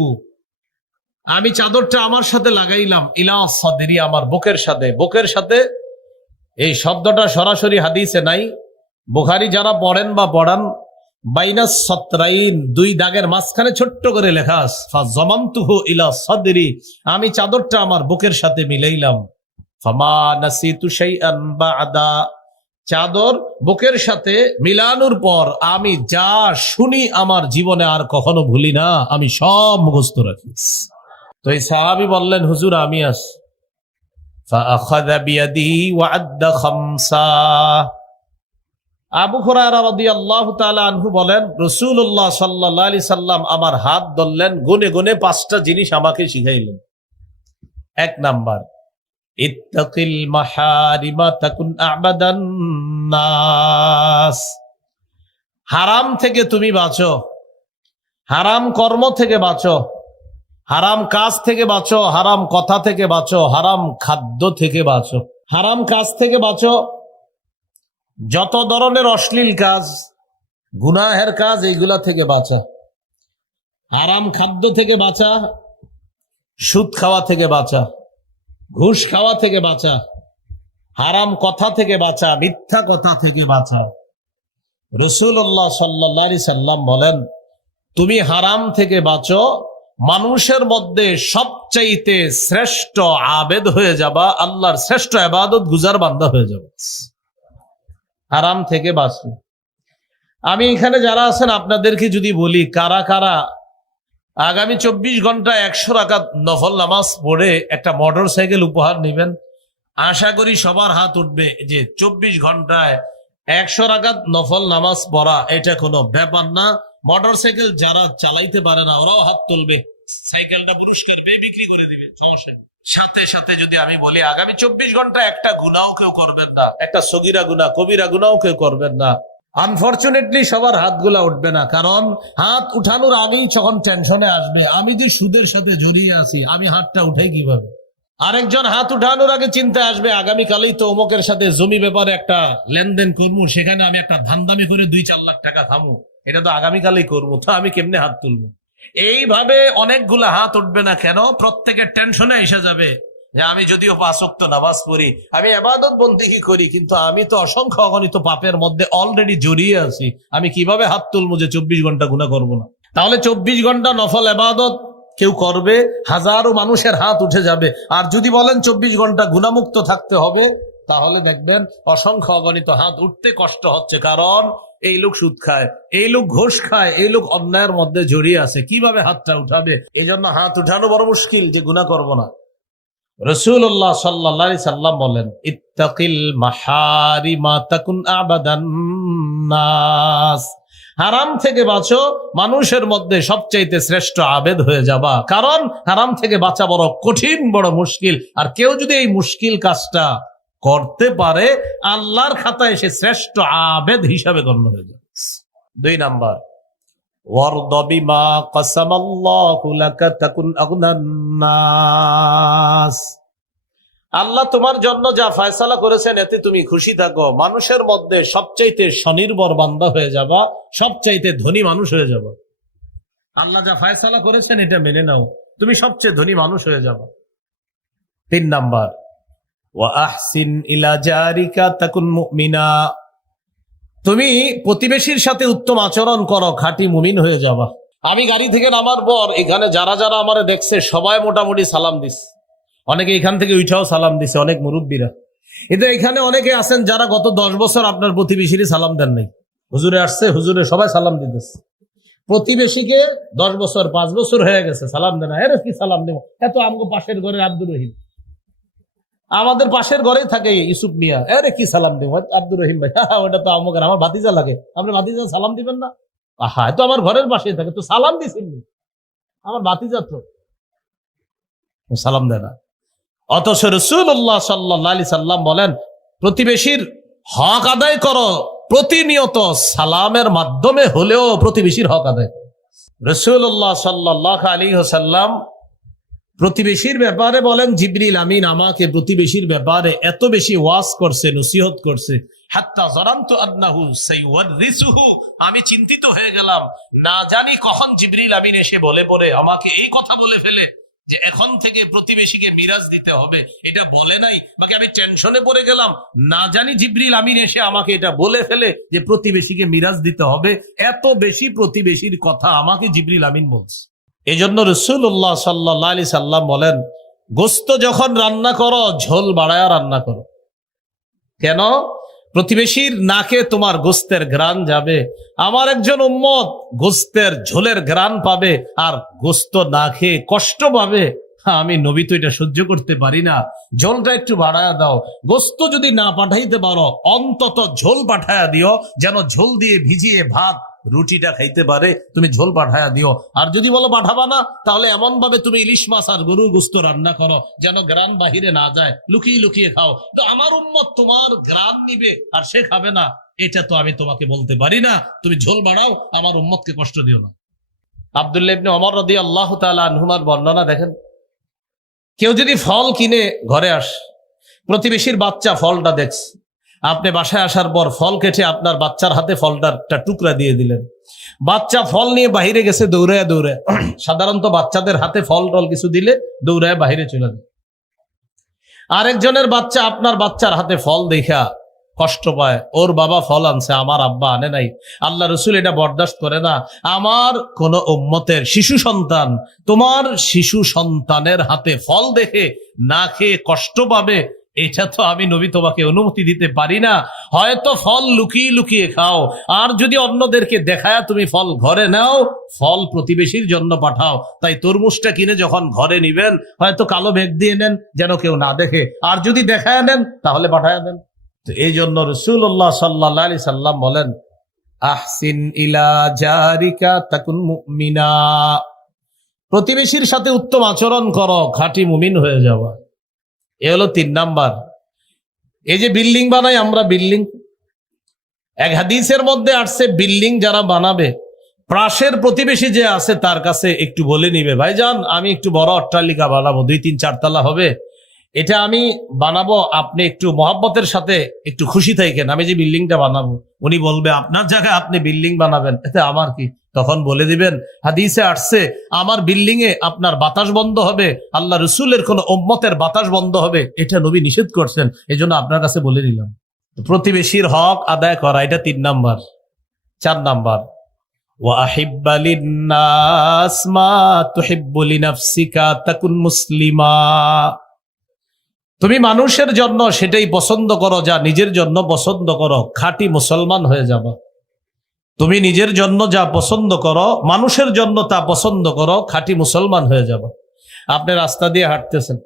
আমি চাদরটা আমার সাথে লাগাইলাম, ইলা সাদরি, আমার বুকের সাথে। বুকের সাথে এই শব্দটা সরাসরি হাদিসে নাই। বুখারী যারা পড়েন বা পড়ান বাইনাস সাতরাইন, 2 দাগের মাঝখানে ছোট্ট করে লেখা আছে ফাযামানতুহু ইলা সাদরি, আমি চাদরটা আমার বুকের সাথে মিলাইলাম। ফামা নাসিতু শাইআন বা'দা, চাদর বুকের সাথে মিলানোর পর আমি যা শুনি আমার জীবনে আর কখনো ভুলি না, আমি সব মুখস্থ রাখি। তো এই সাহাবী বললেন হুজুর আমি আছি। ফাআখাযা বিয়াদি ওয়া আদ্দা খামসা। আবু হুরায়রা রাদিয়াল্লাহু তাআলা আনহু বলেন রাসূলুল্লাহ সাল্লাল্লাহু আলাইহি সাল্লাম আমার হাত ধরলেন, গুনে গুনে 5টা জিনিস আমাকে শিখাইলেন। 1 নাম্বার, ইত্তাকিল মাহারিমা তাকুন আ'বাদান নাস, হারাম থেকে তুমি বাঁচো, হারাম কর্ম থেকে বাঁচো, হারাম কাজ থেকে বাঁচো, হারাম কথা থেকে বাঁচো, হারাম খাদ্য থেকে বাঁচো। হারাম কাজ থেকে বাঁচো, যত ধরনের অশ্লীল কাজ, গুনাহের কাজ, এইগুলা থেকে বাঁচা। হারাম খাদ্য থেকে বাঁচা, সুদ খাওয়া থেকে বাঁচা, ঘুষ খাওয়া থেকে বাঁচা, হারাম কথা থেকে বাঁচা, মিথ্যা কথা থেকে বাঁচাও। রাসূলুল্লাহ সাল্লাল্লাহু আলাইহি সাল্লাম বলেন তুমি হারাম থেকে বাঁচো, মানুষের মধ্যে সবচাইতে শ্রেষ্ঠ আবেদ হয়ে যাবা, আল্লাহর শ্রেষ্ঠ ইবাদত গুজার বান্দা হয়ে যাবে। হারাম থেকে বাঁচো। আমি এখানে যারা আছেন আপনাদেরকে যদি বলি কারা কারা আগামী 24 ঘন্টায় 100 রাকাত নফল নামাজ পড়ে একটা মোটরসাইকেল উপহার নেবেন, আশা করি সবার হাত উঠবে যে 24 ঘন্টায় 100 রাকাত নফল নামাজ পড়া এটা কোনো ব্যাপার না। মোটরসাইকেল যারা চালাইতে পারে না ওরাও হাত তুলবে, সাইকেলটা পুরস্কার পেয়ে বিক্রি করে দিবে, সমস্যা নেই। সাথে সাথে যদি আমি বলি আগামী 24 ঘন্টা একটা গুনাও কেউ করবেন না, একটা সগীরা গুনাহ কবিরা গুনাও কেউ করবেন না, আনফরচুনেটলি সবার হাতগুলা উঠবে না। কারণ হাত উঠানোর আগেই যখন টেনশনে আসবে আমি যে সুদের সাথে জড়িয়ে আছি, আমি হাতটা উঠাই কিভাবে? আরেকজন হাত উঠানোর আগে চিন্তা আসবে, আগামীকালেই তো অমুকের সাথে জমি ব্যাপারে একটা লেনদেন করবো, সেখানে আমি একটা ধান্দামি করে 2-4 লাখ টাকা থামু, এটা তো আগামীকালেই করবো, তো আমি কেমনে হাত তুলবো? এইভাবে অনেকগুলা হাত উঠবে না কেন? প্রত্যেকের টেনশনে এসে যাবে যে আমি যদিও 5 ওয়াক্ত নামাজ পড়ি, আমি ইবাদত বন্দেগী করি, কিন্তু আমি তো অসংখ্য অগণিত পাপের মধ্যে অলরেডি জড়িয়ে আছি, আমি কিভাবে হাত তুলবো যে 24 ঘন্টা গুনাহ করবো না? তাহলে 24 ঘন্টা নফল ইবাদত কেউ করবে, হাজারো মানুষের হাত উঠে যাবে। আর যদি বলেন 24 ঘন্টা গুনাহমুক্ত থাকতে হবে, তাহলে দেখবেন অসংখ্য অগণিত হাত উঠতে কষ্ট হচ্ছে, কারণ এই লোক সুদ খায়, এই লোক ঘুষ খায়, এই লোক অন্যায়ের মধ্যে জড়িয়ে আছে, কিভাবে হাতটা উঠাবে? এই জন্য হাত উঠানো বড় মুশকিল যে গুনাহ করব না। রাসূলুল্লাহ সাল্লাল্লাহু আলাইহি সাল্লাম বলেন, ইত্তাকিল মাহারিমা তাকুন আবাদান নাস, হারাম থেকে বাঁচো, মানুষের মধ্যে সবচাইতে শ্রেষ্ঠ আবেদ হয়ে যাবা। কারণ হারাম থেকে বাঁচা বড় কঠিন, বড় মুশকিল। আর কেউ যদি এই মুশকিল কাজটা করতে পারে, আল্লাহর খাতায় সে শ্রেষ্ঠ আবেদ হিসাবে গণ্য হয়ে যাবে। 2 নাম্বার, ওয়ারদ বিমা কাসামাল্লাহু লাকা তাকুন আগনান নাস, আল্লাহ তোমার জন্য যা ফয়সালা করেছেন এতে তুমি খুশি থাকো, মানুষের মধ্যে সবচাইতে স্বনির্ভর বান্দা হয়ে যাবা, সবচাইতে ধনী মানুষ হয়ে যাবা। আল্লাহ যা ফয়সালা করেছেন এটা মেনে নাও, তুমি সবচেয়ে ধনী মানুষ হয়ে যাবা। 3 নাম্বার, ওয়া আহসিন ইলা জারিকা তাকুন মুমিনা, তুমি প্রতিবেশীর সাথে উত্তম আচরণ করো, খাঁটি মুমিন হয়ে যাবা। আমি গাড়ি থেকে নামার পর এখানে যারা যারা আমারে দেখছে সবাই মোটামুটি সালাম দিস, অনেকে এখান থেকে উঠাও সালাম দিছে, অনেক মুরব্বীরা। কিন্তু এখানে অনেকে আছেন যারা গত 10 বছর আপনার প্রতিবেশীর সালাম দেন নাই। হুজুরে আসছে, হুজুরে সবাই সালাম দিতেছে, প্রতিবেশীকে 10 বছর 5 বছর হয়ে গেছে সালাম দেন না। এর কি সালাম দেবো? এত আমগো পাশের ঘরে আব্দুর রহিম, আমাদের পাশের ঘরেই থাকে ইউসুফ মিয়া, এরে কি সালাম দেবো? আব্দুর রহিম ভাই, ওটা তো আমাকে, আমার ভাতিজা লাগে, আপনি ভাতিজা সালাম দিবেন না? আহা, তো আমার ঘরের পাশেই থাকে, তো সালাম দিছেন, আমার ভাতিজা তো সালাম দেয় না। অথচ রাসূলুল্লাহ সাল্লাল্লাহু আলাইহি সাল্লাম বলেন, প্রতিবেশীর হক আদায় করো, প্রতিনিয়ত সালামের মাধ্যমে হলেও প্রতিবেশীর হক আদায় করো। রাসূলুল্লাহ সাল্লাল্লাহু আলাইহি ওয়াসাল্লাম প্রতিবেশীর ব্যাপারে বলেন, জিবরিল আমিন আমাকে প্রতিবেশীর ব্যাপারে এত বেশি ওয়াজ করছে, নসিহত করছে, হাত্তা যারানতু আন্নাহু সাইওয়ারিসুহু, আমি চিন্তিত হয়ে গেলাম, না জানি কখন জিবরিল আমিন এসে বলে পড়ে আমাকে এই কথা বলে ফেলে যে এখন থেকে প্রতিবেশীকে মিরাজ দিতে হবে। এটা বলে নাই, বাকি আমি টেনশনে পড়ে গেলাম, না জানি জিবরিল আমিন এসে আমাকে এটা বলে ফেলে যে প্রতিবেশীকে মিরাজ দিতে হবে। এত বেশি প্রতিবেশীর কথা আমাকে জিবরিল আমিন বলছে। এই জন্য রাসূলুল্লাহ সাল্লাল্লাহু আলাইহি সাল্লাম বলেন, গোস্ত যখন রান্না করো ঝোল বাড়ায়া রান্না করো। কেন? প্রতিবেশীর নাকে তোমার গোস্তের ঘ্রাণ যাবে, আমার একজন উম্মত গোস্তের ঝোলের ঘ্রাণ পাবে আর গোস্ত না খেয়ে কষ্ট পাবে। আমি নবী তো এটা সহ্য করতে পারি না, ঝোলটা একটু বাড়ায়া দাও। গোস্ত যদি না পাঠাইতে পারো অন্তত ঝোল পাঠায়া দিও, যেন ঝোল দিয়ে ভিজিয়ে ভাত রুটিটা খাইতে পারে, তুমি ঝোল পাঠায়া দিও। আর যদি বলো পাঠাবা না, তাহলে এমন ভাবে তুমি ইলিশ মাছ আর গরুর গোস্ত রান্না করো যেন গ্রান বাহিরে না যায়, লুকিয়ে লুকিয়ে খাও। তো আমার উম্মত তোমার গ্রান নিবে আর সে খাবে না, এটা তো আমি তোমাকে বলতে পারি না, তুমি ঝোল বাড়াও, আমার উম্মতকে কষ্ট দিও না। আব্দুল্লাহ ইবনে ওমর রাদিয়াল্লাহু তাআলা আনহুমার বর্ণনা দেখেন, কেউ যদি ফল কিনে ঘরে আসে, প্রতিবেশীর বাচ্চা ফলটা দেখছে, আপনি বাসায় আসার পর ফল কেটে আপনার বাচ্চার হাতে ফলটার একটা টুকরা দিয়ে দিলেন, বাচ্চা ফল নিয়ে বাহিরে গেছে দৌড়ায় দৌড়ায়। সাধারণত বাচ্চাদের হাতে ফল টল কিছু দিলে দৌড়ায় বাহিরে চলে যায়। আরেকজনের বাচ্চা আপনার বাচ্চার হাতে ফল দেখা কষ্ট পায়, ওর বাবা ফল আনছে, আমার আব্বা আনে নাই। আল্লাহ রসুল এটা বরদাস্ত করে না। আমার কোন উম্মতের শিশু সন্তান তোমার শিশু সন্তানের হাতে ফল দেখে না খেয়ে কষ্ট পাবে, এটা তো আমি নবী তোমাকে অনুমতি দিতে পারি না। হয়তো ফল লুকিয়ে লুকিয়ে খাও, আর যদি অন্যদেরকে দেখায় তুমি ফল ঘরে নাও, ফল প্রতিবেশীর জন্য পাঠাও। তাই তরমুজটা কিনে যখন ঘরে নিবেন হয়তো কালো ব্যাগ দিয়ে নেন যেন কেউ না দেখে, আর যদি দেখায় নেন তাহলে পাঠায় দেন। তো এই জন্য রাসূলুল্লাহ সাল্লাল্লাহু আলাইহি সাল্লাম বলেন, আহসিন ইলা জারিকা তাকুন মুমিনা, প্রতিবেশীর সাথে উত্তম আচরণ করো, খাঁটি মুমিন হয়ে যাওয়া। এ হলো 3 নাম্বার। এই যে বিল্ডিং বানাই আমরা, বিল্ডিং, এক হাদিসের মধ্যে আসছে বিল্ডিং যারা বানাবে পাশের প্রতিবেশী যে আছে তার কাছে একটু বলে নিবে, ভাইজান আমি একটু বড় অট্টালিকা বানাবো, 2-3-4 তলা হবে, এটা আমি বানাবো, আপনি একটু মহব্বতের সাথে একটু খুশি থাকেন, আমি যে বিল্ডিংটা বানাবো। উনি বলবে আপনার জায়গায় আপনি বিল্ডিং বানাবেন, এতে আমার কি? তখন বলে দিবেন হাদিসে আসছে আমার বিল্ডিং এ আপনার বাতাস বন্ধ হবে, আল্লাহ রসুলের কোন উম্মতের বাতাস বন্ধ হবে, এটা নবী নিষেধ করছেন, এই জন্য আপনার কাছে বলে দিলাম। প্রতিবেশীর হক আদায় করা, এটা 3 নাম্বার। 4 নাম্বার, ওয়াহিব্বা লিন্নাস মা তুহিব্বু লিনাফসিকা তাকুন মুসলিমা। তুমি মানুষের জন্য সেটাই পছন্দ করো যা নিজের জন্য পছন্দ করো, খাঁটি মুসলমান হয়ে যাবা। তুমি নিজের জন্য যা পছন্দ করো, মানুষের জন্য তা পছন্দ করো, খাঁটি মুসলমান হয়ে যাবা। আপনি রাস্তা দিয়ে হাঁটতেছেন,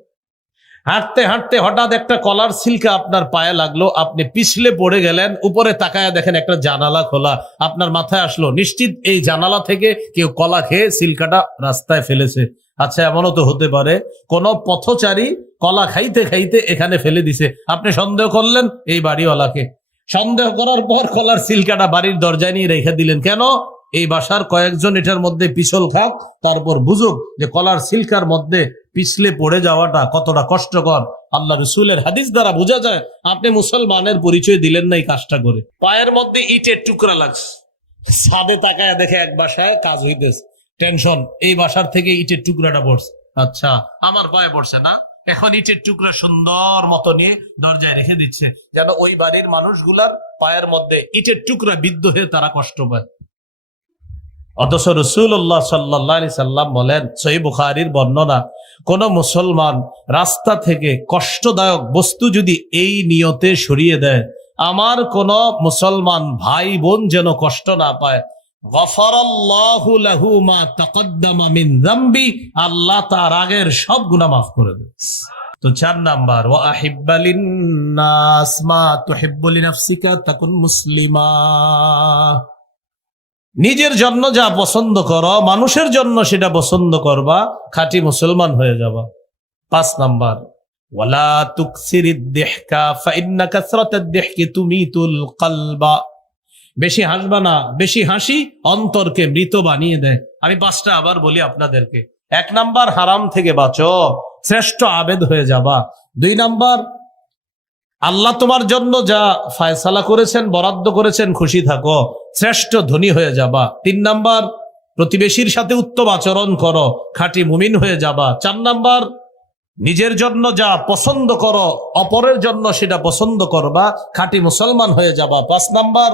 হাঁটতে হাঁটতে হঠাৎ একটা কলার সিল্কা আপনার পায়ে লাগলো, আপনি পিছলে পড়ে গেলেন, উপরে তাকায় দেখেন একটা জানালা খোলা, আপনার মাথায় আসলো নিশ্চিত এই জানালা থেকে কেউ কলা খেয়ে সিল্কাটা রাস্তায় ফেলেছে। আচ্ছা, এমনও তো হতে পারে কোন পথচারী কলা খাইতে খাইতে এখানে ফেলে দিছে, আপনি সন্দেহ করলেন এই বাড়িওয়ালাকে, সন্দেহ করার পর কলার সিল্কাটা বাড়ির দরজায় নিয়ে রেখে দিলেন। কেন? এই বাসার কয়েকজন এটার মধ্যে পিছল খাক, তারপর বুঝুক যে কলার সিল্কার মধ্যে পিছলে পড়ে যাওয়াটা কতটা কষ্টকর। আল্লাহ রসুলের হাদিস দ্বারা বোঝা যায় আপনি মুসলমানের পরিচয় দিলেন না এই কাজটা করে। পায়ের মধ্যে ইটের টুকরা লাগছে, ছাদে তাকায় দেখে এক বাসায় কাজ হইতেছে, টেনশন, এই বাসার থেকে ইটের টুকরাটা পড়ছে, আচ্ছা আমার পায়ে পড়ছে না, এখন ইটের টুকরা সুন্দর মতো নিয়ে দরজায় রেখে দিচ্ছে, যেন ওই বাড়ির মানুষগুলার পায়ের মধ্যে ইটের টুকরা বিদ্ধ হয়ে তারা কষ্ট পায়। অথচ রাসূলুল্লাহ সাল্লাল্লাহু আলাইহি সাল্লাম বলেন, সহিহ বুখারীর বর্ণনা, কোন মুসলমান রাস্তা থেকে কষ্টদায়ক বস্তু যদি এই নিয়তে সরিয়ে দেয়, আমার কোন মুসলমান ভাই বোন যেন কষ্ট না পায়, গফারাল্লাহু লাহু মা তাকদ্দামা মিন যামবি, আল্লাহ তার আগের সব গুনাহ মাফ করে দেয়। তো 4 নাম্বার, ওয়া আহিব্বা লিন্নাস মা তুহিব্বু লিনাফসিকা তাকুন মুসলিমা। নিজের জন্য যা পছন্দ করো, মানুষের জন্য সেটা পছন্দ করবা, খাঁটি মুসলমান হয়ে যাবা। 5 নাম্বার, ওয়ালা তুকসিরিদ দিহকা ফাইন্না কাসরাতাদ দিহকি তুমিতুল কলবা। বেশি হাসবা না, বেশি হাসি অন্তরকে মৃত বানিয়ে দেয়। আমি 5টা আবার বলি আপনাদেরকে। 1 নাম্বার, হারাম থেকে বাঁচো, শ্রেষ্ঠ আবেদ হয়ে যাবা। 2 নাম্বার, আল্লাহ তোমার জন্য যা ফায়সালা করেছেন, বরাদ্দ করেছেন, খুশি থাকো, শ্রেষ্ঠ ধনী হয়ে যাবা। 3 নাম্বার, প্রতিবেশীর সাথে উত্তম আচরণ করো, খাঁটি মুমিন হয়ে যাবা। 4 নাম্বার, নিজের জন্য যা পছন্দ করো, অপরের জন্য সেটা পছন্দ করবা, খাঁটি মুসলমান হয়ে যাবা। 5 নাম্বার,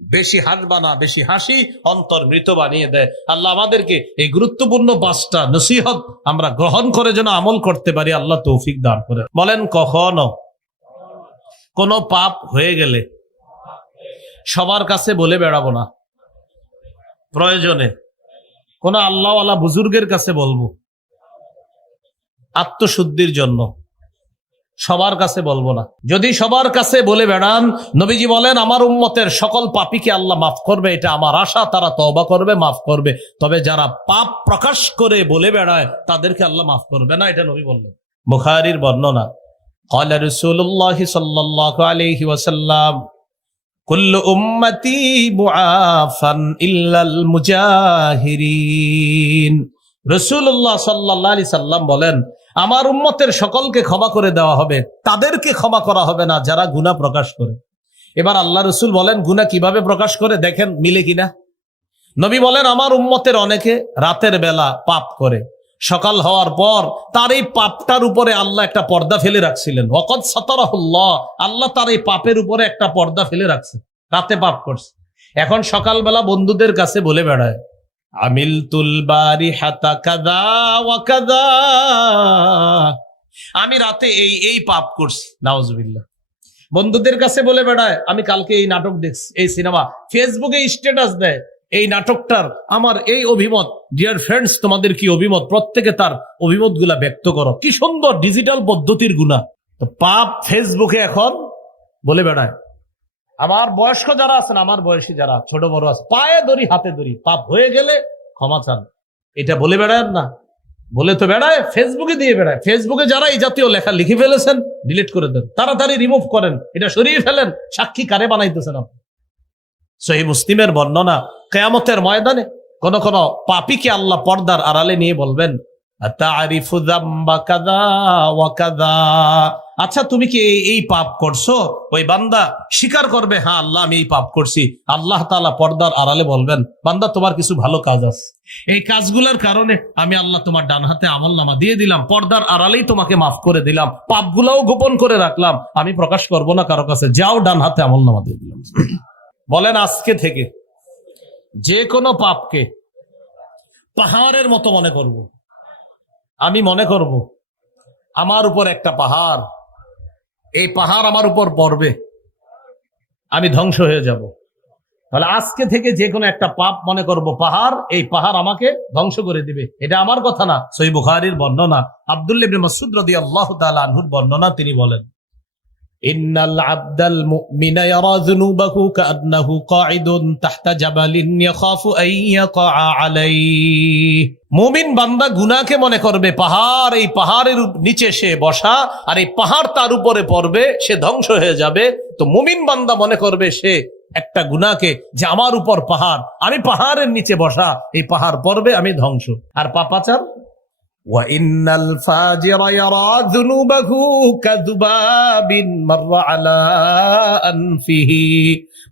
বেশি হাসবা না, বেশি হাসি অন্তর মৃত বানিয়ে দেয়। আল্লাহ আমাদেরকে এই গুরুত্বপূর্ণ 5টা নসিহত আমরা গ্রহণ করে যেন আমল করতে পারি, আল্লাহ তৌফিক দান করে। বলেন, কখনো কোন পাপ হয়ে গেলে সবার কাছে বলে বেড়াবো না, প্রয়োজনে কোন আল্লাহওয়ালা বুজুর্গের কাছে বলবো, আত্মশুদ্ধির জন্য। সবার কাছে বলবো না। যদি সবার কাছে বলে বেড়ান, নবীজি বলেন আমার উম্মতের সকল পাপীকে আল্লাহ মাফ করবে, এটা আমার আশা, তারা তওবা করবে, মাফ করবে। তবে যারা পাপ প্রকাশ করে বলে বেড়ায় তাদেরকে আল্লাহ মাফ করবে না, এটা নবী বললেন। বুখারীর বর্ণনা, قال رسول الله صلى الله عليه وسلم كل امتي معافى الا المجاهرين। রাসূলুল্লাহ সাল্লাল্লাহু আলাইহি সাল্লাম বলেন, আমার উম্মতের সকলকে ক্ষমা করে দেওয়া হবে, তাদেরকে ক্ষমা করা হবে না যারা গুনাহ প্রকাশ করে। এবার আল্লাহ রাসূল বলেন গুনাহ কিভাবে প্রকাশ করে, দেখেন মিলে কিনা। নবী বলেন আমার উম্মতের অনেকে রাতের বেলা পাপ করে, সকাল হওয়ার পর তার এই পাপটার উপরে আল্লাহ একটা পর্দা ফেলে রাখছিলেন। ওয়াকাদ সাতারাহুল্লাহ, আল্লাহ তার এই পাপের উপরে একটা পর্দা ফেলে রাখছে, রাতে পাপ করছে। এখন সকালবেলা বন্ধুদের কাছে বলে বেড়ায়, আমিলতুল বারিহাতা কাযা ওয়া কাযা, আমি রাতে এই এই পাপ করছি, নাউজুবিল্লাহ। বন্ধুদের কাছে বলে বেড়ায় আমি কালকে এই নাটক দেখছি, এই সিনেমা, ফেসবুকে স্ট্যাটাস দেয় এই নাটকটার আমার এই অভিমত। ডিয়ার ফ্রেন্ডস, তোমাদের কি অভিমত? প্রত্যেকে তার অভিমত গুলা ব্যক্ত করো। কি সুন্দর ডিজিটাল পদ্ধতির গুনাহ। তো পাপ ফেসবুকে এখন বলে বেড়ায়। আমার বয়স্ক যারা আছেন, আমার বয়সী যারা ছোট বড় আছে, পায়ে ধরি হাতে ধরি, পাপ হয়ে গেলে ক্ষমা চান, এটা বলে বেড়ায় না। বলে তো বেড়ায়, ফেসবুকে দিয়ে বেড়ায়। ফেসবুকে যারা এই জাতীয় লেখা লিখে ফেলেছেন ডিলিট করে দেন, তাড়াতাড়ি রিমুভ করেন, এটা সরিয়ে ফেলেন। সাক্ষী কারে বানাইতেছেন আপনি? সহিহ মুসলিমের বর্ণনা, কিয়ামতের ময়দানে কোন কোন পাপীকে আল্লাহ পর্দার আড়ালে নিয়ে বলবেন, আতারিফু যামবা কাযা ওয়া কাযা। আচ্ছা তুমি কি এই পাপ করছো? ওই বান্দা স্বীকার করবে, হ্যাঁ আল্লাহ আমি এই পাপ করছি। আল্লাহ তাআলা পর্দার আড়ালে বলবেন, বান্দা তোমার কিছু ভালো কাজ আছে, এই কাজগুলোর কারণে আমি আল্লাহ তোমার ডান হাতে আমলনামা দিয়ে দিলাম, পর্দার আড়ালেই তোমাকে মাফ করে দিলাম, পাপগুলাও গোপন করে রাখলাম, আমি প্রকাশ করব না কারো কাছে, যাও ডান হাতে আমলনামা দিয়ে দিলাম। বলেন আজকে থেকে যে কোনো পাপকে পাহাড়ের মতো মনে করব। আমি মনে করব আমার উপর একটা পাহাড়, এই পাহাড় আমার উপর পড়বে, আমি ধ্বংস হয়ে যাব। তাহলে আজকে থেকে যে কোনো একটা পাপ মনে করব পাহাড়, এই পাহাড় আমাকে ধ্বংস করে দিবে। এটা আমার কথা না, সহিহ বুখারীর বর্ণনা, আব্দুল্লাহ ইবনে মাসউদ রাদিয়াল্লাহু তাআলা আনহুর বর্ণনা। তিনি বলেন, ইন্নাল আবদাল মুমিনা ইয়ারা যুনুবাহু কাআন্নাহু কাঈদুন তাহতা জাবালিন ইয়াখাফু আন ইয়াকা আলাইহি। মুমিন বান্দা গুনাহকে মনে করবে পাহাড়, এই পাহাড়ের নিচে সে বসা, আর এই পাহাড় তার উপরে পড়বে, সে ধ্বংস হয়ে যাবে। তো মুমিন বান্দা মনে করবে সে একটা গুনাহকে, যে আমার উপর পাহাড়, আমি পাহাড়ের নিচে বসা, এই পাহাড় পড়বে, আমি ধ্বংস। আর পাপাচার, وَإِنَّ الْفَاجِرَ يَرَى ذُنُوبَهُ كَذُبَابٍ مَرَّ عَلَى أَنفِهِ।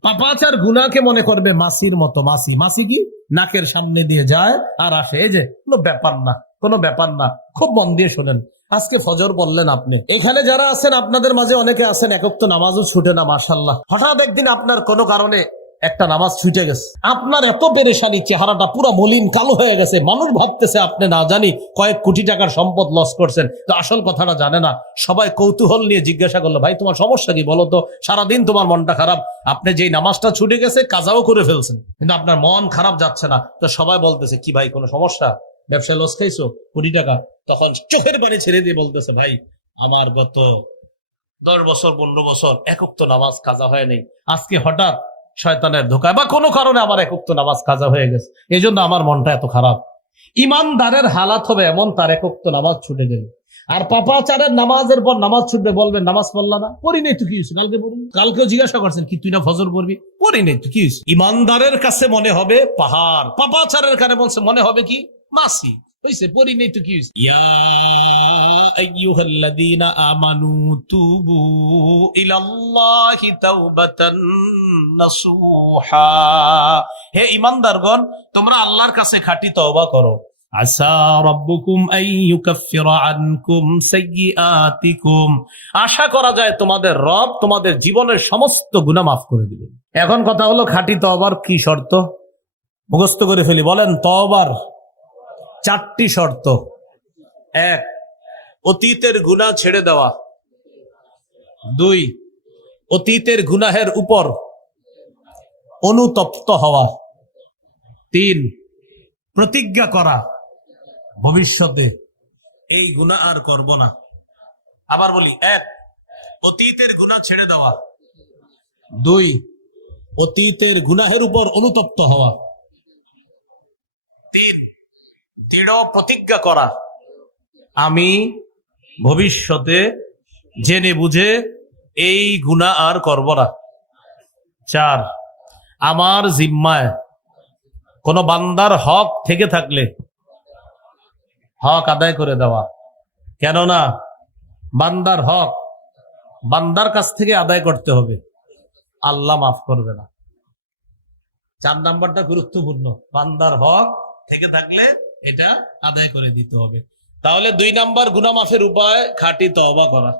পাপাচার গুনাহকে মনে করবে মাছির মতো। মাছি, মাছি কি নাকের সামনে দিয়ে যায় আর আসে, এই যে কোনো ব্যাপার না, কোনো ব্যাপার না। খুব মন দিয়ে শোনেন, আজকে ফজর বললেন আপনি, এখানে যারা আছেন আপনাদের মাঝে অনেকে আছেন এক ওয়াক্ত নামাজও ছুটে না, মাশাআল্লাহ। হঠাৎ একদিন আপনার কোনো কারণে একটা নামাজ ছুটে গেছে, আপনার এত পেরেশানি, চেহারাটা পুরো মলিন কালো হয়ে গেছে, মানুষ ভাবতেছে আপনি না জানি কয়েক কোটি টাকার সম্পদ লস করছেন, তো আসল কথাটা জানে না। সবাই কৌতূহল নিয়ে জিজ্ঞাসা করলো, ভাই তোমার সমস্যা কি বলো তো, সারাদিন তোমার মনটা খারাপ, আপনি যেই নামাজটা ছুটে গেছে কাজাও করে ফেলছেন, কিন্তু আপনার মন খারাপ যাচ্ছে না। তো সবাই বলতেছে, কি ভাই কোনো সমস্যা, ব্যবসায় লস খাইছো কোটি টাকা? তখন চোখের পানি ছেড়ে দিয়ে বলতেছে, ভাই আমার গত 10 বছর 15 বছর এক ওয়াক্ত নামাজ কাজা হয় নাই, আজকে হঠাৎ শয়তানের ধোকায় বা কোনো কারণে আমার এক ওয়াক্ত নামাজ কাজা হয়ে গেছে, এই জন্য আমার মনটা এত খারাপ। ইমানদারের হালাত হবে এমন, তার এক ওয়াক্ত নামাজ ছুটে গেল। আর পাপাচারের নামাজের পর নামাজ ছুটবে, বলবেন নামাজ পড়লা না, পড়ি নাই তো কি হয়েছে, কালকে পড়ুন। কালকেও জিজ্ঞাসা করছেন, কি তুই না ফজর পড়বি? পড়ি নাই তো কি হয়েছে। ইমানদারের কাছে মনে হবে পাহাড়, পাপাচারের কাছে বলছে মনে হবে কি মাছি, হইছে পড়ি নাই তো কি হয়েছে। ইয়া আইয়ুহাল্লাযীনা আমানু তুবু ইলাল্লাহি তাওবাতান নাসুহা। হে ঈমানদারগণ, তোমরা আল্লাহর কাছে খাঁটি তওবা করো। আসা রাব্বুকুম আইয়ুকাফফিরা আনকুম সাইয়্যাতিকুম। আশা করা যায় তোমাদের রব তোমাদের জীবনের সমস্ত গুনাহ মাফ করে দিবেন। এখন কথা হলো, খাঁটি তওবার কি শর্ত? মুখস্থ করে ফেলি, বলেন তওবার 4টি শর্ত। 1, অতীতের গুনাহ ছেড়ে দেওয়া। 2, অতীতের গুনাহের উপর অনুতপ্ত হওয়া। 3, প্রতিজ্ঞা করা ভবিষ্যতে এই গুনাহ আর করব না। আবার বলি, 1, অতীতের গুনাহ ছেড়ে দেওয়া। 2, অতীতের গুনাহের উপর অনুতপ্ত হওয়া। 3, দৃঢ় প্রতিজ্ঞা করা, আমি ভবিষ্যতে জেনে বুঝে এই গুনাহ আর করব না। 4, আমার জিম্মায় কোন বান্দার হক থেকে থাকলে হক আদায় করে দেওয়া। কেননা বান্দার হক বান্দার কাছ থেকে আদায় করতে হবে, আল্লাহ মাফ করবে না। 4 নাম্বারটা গুরুত্বপূর্ণ, বান্দার হক থেকে থাকলে এটা আদায় করে দিতে হবে। তাহলে 2 নাম্বার গুনাহ মাফের উপায় খাঁটি তওবা করা।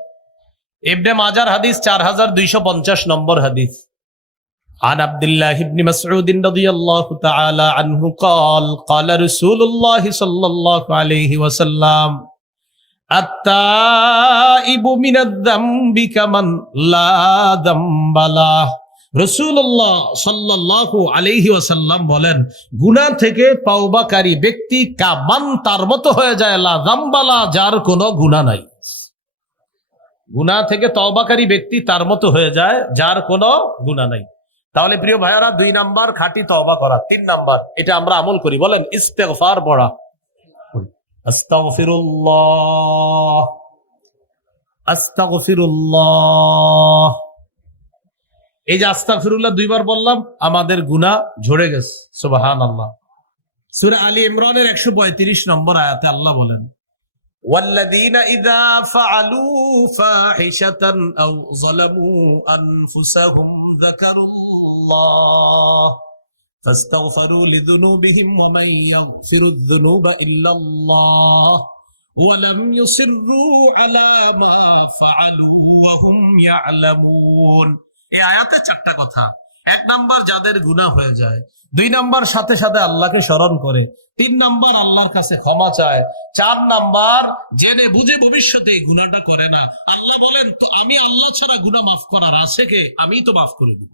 ইবনে মাজার হাদিস 4250 নম্বর হাদিস। عن عبد الله بن مسعود رضي الله تعالى عنه قال قال رسول الله صلى الله عليه وسلم التائب من الذنب كمن لا ذنب له। রাসূলুল্লাহ সাল্লাল্লাহু আলাইহি ওয়াসাল্লাম বলেন, গুনাহ থেকে তওবাকারী ব্যক্তি কামান তার মতো হয়ে যায়, লা যামবা লা, যার কোনো গুনাহ নাই। গুনাহ থেকে তওবাকারী ব্যক্তি তার মতো হয়ে যায় যার কোনো গুনাহ নাই। তাহলে প্রিয় ভাইয়ারা, 2 নাম্বার খাঁটি তওবা করা। 3 নাম্বার, এটা আমরা আমল করি, বলেন ইস্তেগফার পড়া। আস্তাগফিরুল্লাহ আস্তাগফিরুল্লাহ। এই যে আস্তাগফিরুল্লাহ 2 বার বললাম, আমাদের গুনাহ ঝরে গেছে। সুবহানাল্লাহ। সূরা আলী ইমরানের 135 নম্বর আয়াতে আল্লাহ বলেন, والذين إذا فعلوا فاحشة أو ظلموا أنفسهم ذكروا الله فاستغفروا لذنوبهم ومن يغفر الذنوب إلا الله ولم يصروا على ما فعلوا وهم يعلمون। এই আয়াতে চারটা কথা। এক নাম্বার, যাদের গুনাহ হয়ে যায়। দুই নাম্বার, সাথে সাথে আল্লাহকে স্মরণ করে। তিন নাম্বার, আল্লাহর কাছে ক্ষমা চায়। চার নাম্বার, জেনে বুঝে ভবিষ্যতে এই গুনাহটা করে না। আল্লাহ বলেন, তো আমি আল্লাহ ছাড়া গুনাহ মাফ করার আছে কে? আমি তো মাফ করে দিব।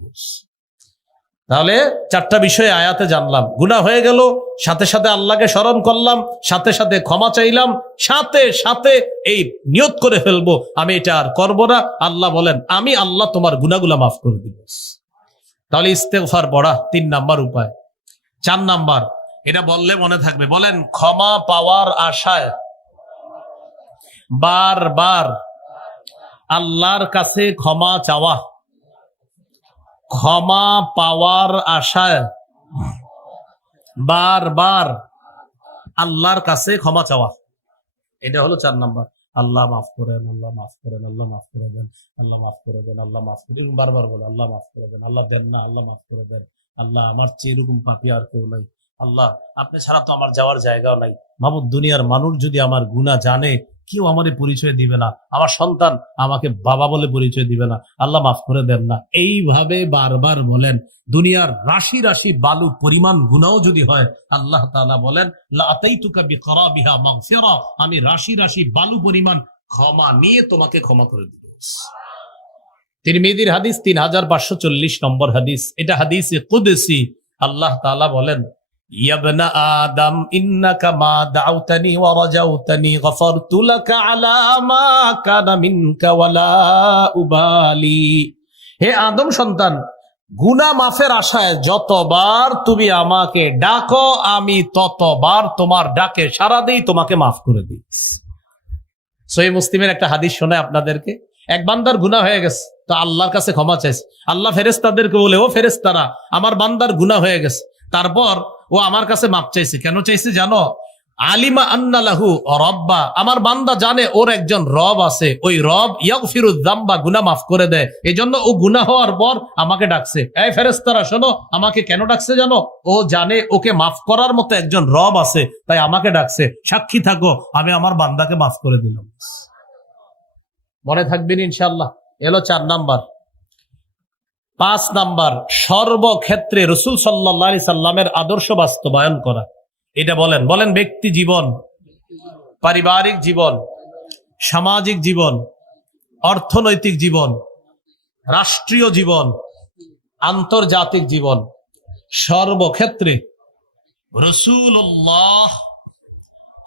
তাহলে চারটা বিষয় আয়াতে জানলাম। গুনাহ হয়ে গেল, সাথে সাথে আল্লাহকে স্মরণ করলাম, সাথে সাথে ক্ষমা চাইলাম, সাথে সাথে এই নিয়ত করে ফেলবো আমি এটা আর করবো না। আল্লাহ বলেন, আমি আল্লাহ তোমার গুনাহগুলা মাফ করে দিব। তাহলে ইস্তেগফার পড়া 3 নাম্বার উপায়। 4 নাম্বার, এটা বললে মনে থাকবে, বলেন, ক্ষমা পাওয়ার আশায় বারবার আল্লাহর কাছে ক্ষমা চাওয়া। ক্ষমা পাওয়ার আশায় বারবার আল্লাহর কাছে ক্ষমা চাওয়া, এটা হলো 4 নাম্বার। আল্লাহ মাফ করেন, আল্লাহ মাফ করেন, আল্লাহ মাফ করে দেন, আল্লাহ মাফ করে দেন, আল্লাহ মাফ করে দেন, বারবার বলে আল্লাহ মাফ করে দেন, আল্লাহ দেন না, আল্লাহ মাফ করে দেন, আল্লাহ আমার চেয়ে এরকম পাপী আর কেউ নাই, আল্লাহ আপনি ছাড়া তো আমার যাওয়ার জায়গাও নাই। মাহবুব, দুনিয়ার মানুষ যদি আমার গুনাহ জানে, কেউ আমার পরিচয় দিবে না, আমার সন্তান আমাকে বাবা বলে পরিচয় দিবে না, আল্লাহ মাফ করে দেন না। এইভাবে বারবার বলেন। দুনিয়ার রাশি রাশি বালু পরিমাণ গুনাহ যদি হয়, আল্লাহ তাআলা বলেন, লা আতাইতুকা বিকরাবিহা মাগফিরা, আমি রাশি রাশি বালু পরিমাণ ক্ষমা নিয়ে তোমাকে ক্ষমা করে দেব। তিরমিজির হাদিস 3540 নম্বর হাদিস। এটা হাদিসে কুদসি। আল্লাহ তাআলা বলেন, ইয়া ইবনা আদম ইন্নাকা মা দাউতানি ওয়া রাজাউতানি গফারতু লাকা আলা মা কানা মিনকা ওয়ালা উবালি। হে আদম সন্তান, গুনাহ মাফের আশায় যতবার তুমি আমাকে ডাকো, আমি ততবার তোমার ডাকে সাড়া দেই, তোমাকে মাফ করে দিই। সহিহ মুসলিমের একটা হাদিস শোনায় আপনাদেরকে। এক বান্দার গুনাহ হয়ে গেছে, তো আল্লাহর কাছে ক্ষমা চাইছে। আল্লাহ ফেরেশতাদেরকে বলে, ও ফেরেশতারা, আমার বান্দার গুনাহ হয়ে গেছে। তারপর ও আমার কাছে মাপ চাইছে। কেন চাইছে জানো? আলিমা আন্না লাহু রব্বা, আমার বান্দা জানে ওর একজন রব আছে, ওই রব ইয়াগফিরুয যামবা, গুনাহ মাফ করে দেয়। এজন্য ও গুনাহ হওয়ার পর আমাকে ডাকছে। এই ফেরেশতারা শোনো, আমাকে কেন ডাকছে জানো? ও জানে ওকে মাফ করার মতো একজন রব আছে, তাই আমাকে ডাকছে। সাক্ষী থাকো, আমি আমার বান্দাকে মাফ করে দিলাম। মনে থাকবেন ইনশাআল্লাহ। এলো 4 নাম্বার। 5 নাম্বার, সর্বক্ষেত্রে রাসূল সাল্লাল্লাহু আলাইহি সাল্লামের আদর্শ বাস্তবায়ন করা। এটা বলেন, বলেন, ব্যক্তি জীবন, পারিবারিক জীবন, সামাজিক জীবন, অর্থনৈতিক জীবন, রাষ্ট্রীয় জীবন, আন্তর্জাতিক জীবন, সর্বক্ষেত্রে রাসূলুল্লাহ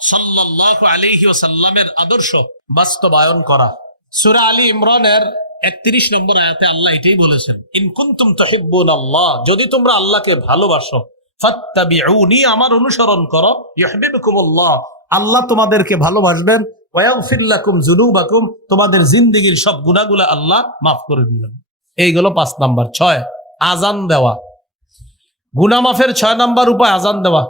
সাল্লাল্লাহু আলাইহি ওয়াসাল্লামের আদর্শ বাস্তবায়ন করা। সূরা আলী ইমরানের 31 নম্বর আয়াতে আল্লাহ এটাই বলেছেন, ইন কুনতুম তুহিব্বুনাল্লাহ, যদি তোমরা আল্লাহকে ভালোবাসো, ফাত্তাবিউনি, আমার অনুসরণ করো, ইউহিব্বুকুমুল্লাহ, আল্লাহ তোমাদেরকে ভালোবাসবেন, ওয়া ইয়াগফির লাকুম যুনুবাকুম, তোমাদের জিন্দেগীর সব গুনাহগুলো আল্লাহ মাফ করে দিবেন। এইগুলো 5 নাম্বার। 6, আযান দেওয়া। গুনাহ মাফের 6 নাম্বার উপায় আযান দেওয়া।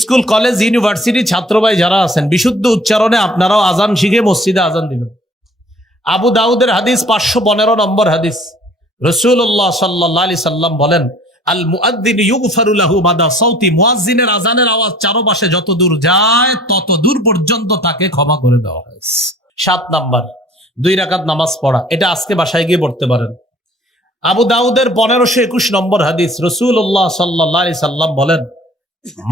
স্কুল, কলেজ, ইউনিভার্সিটি ছাত্র ভাই যারা আছেন, বিশুদ্ধ উচ্চারণে আপনারাও আযান শিখে মসজিদে আযান দিবেন। আবু দাউদের হাদিস 515 নম্বর হাদিস। রাসূলুল্লাহ সাল্লাল্লাহু আলাইহি সাল্লাম বলেন, আল মুআদ্দিন ইউগফারু লাহু মাদা সাউতি, মুয়াজ্জিনের আযানের আওয়াজ চারপাশে যত দূর যায় তত দূর পর্যন্ত তাকে ক্ষমা করে দেওয়া হয়। 7 নাম্বার, 2 রাকাত নামাজ পড়া। এটা আজকে বাসায় গিয়ে পড়তে পারেন। আবু দাউদের 1521 নম্বর হাদিস। রাসূলুল্লাহ সাল্লাল্লাহু আলাইহি সাল্লাম বলেন,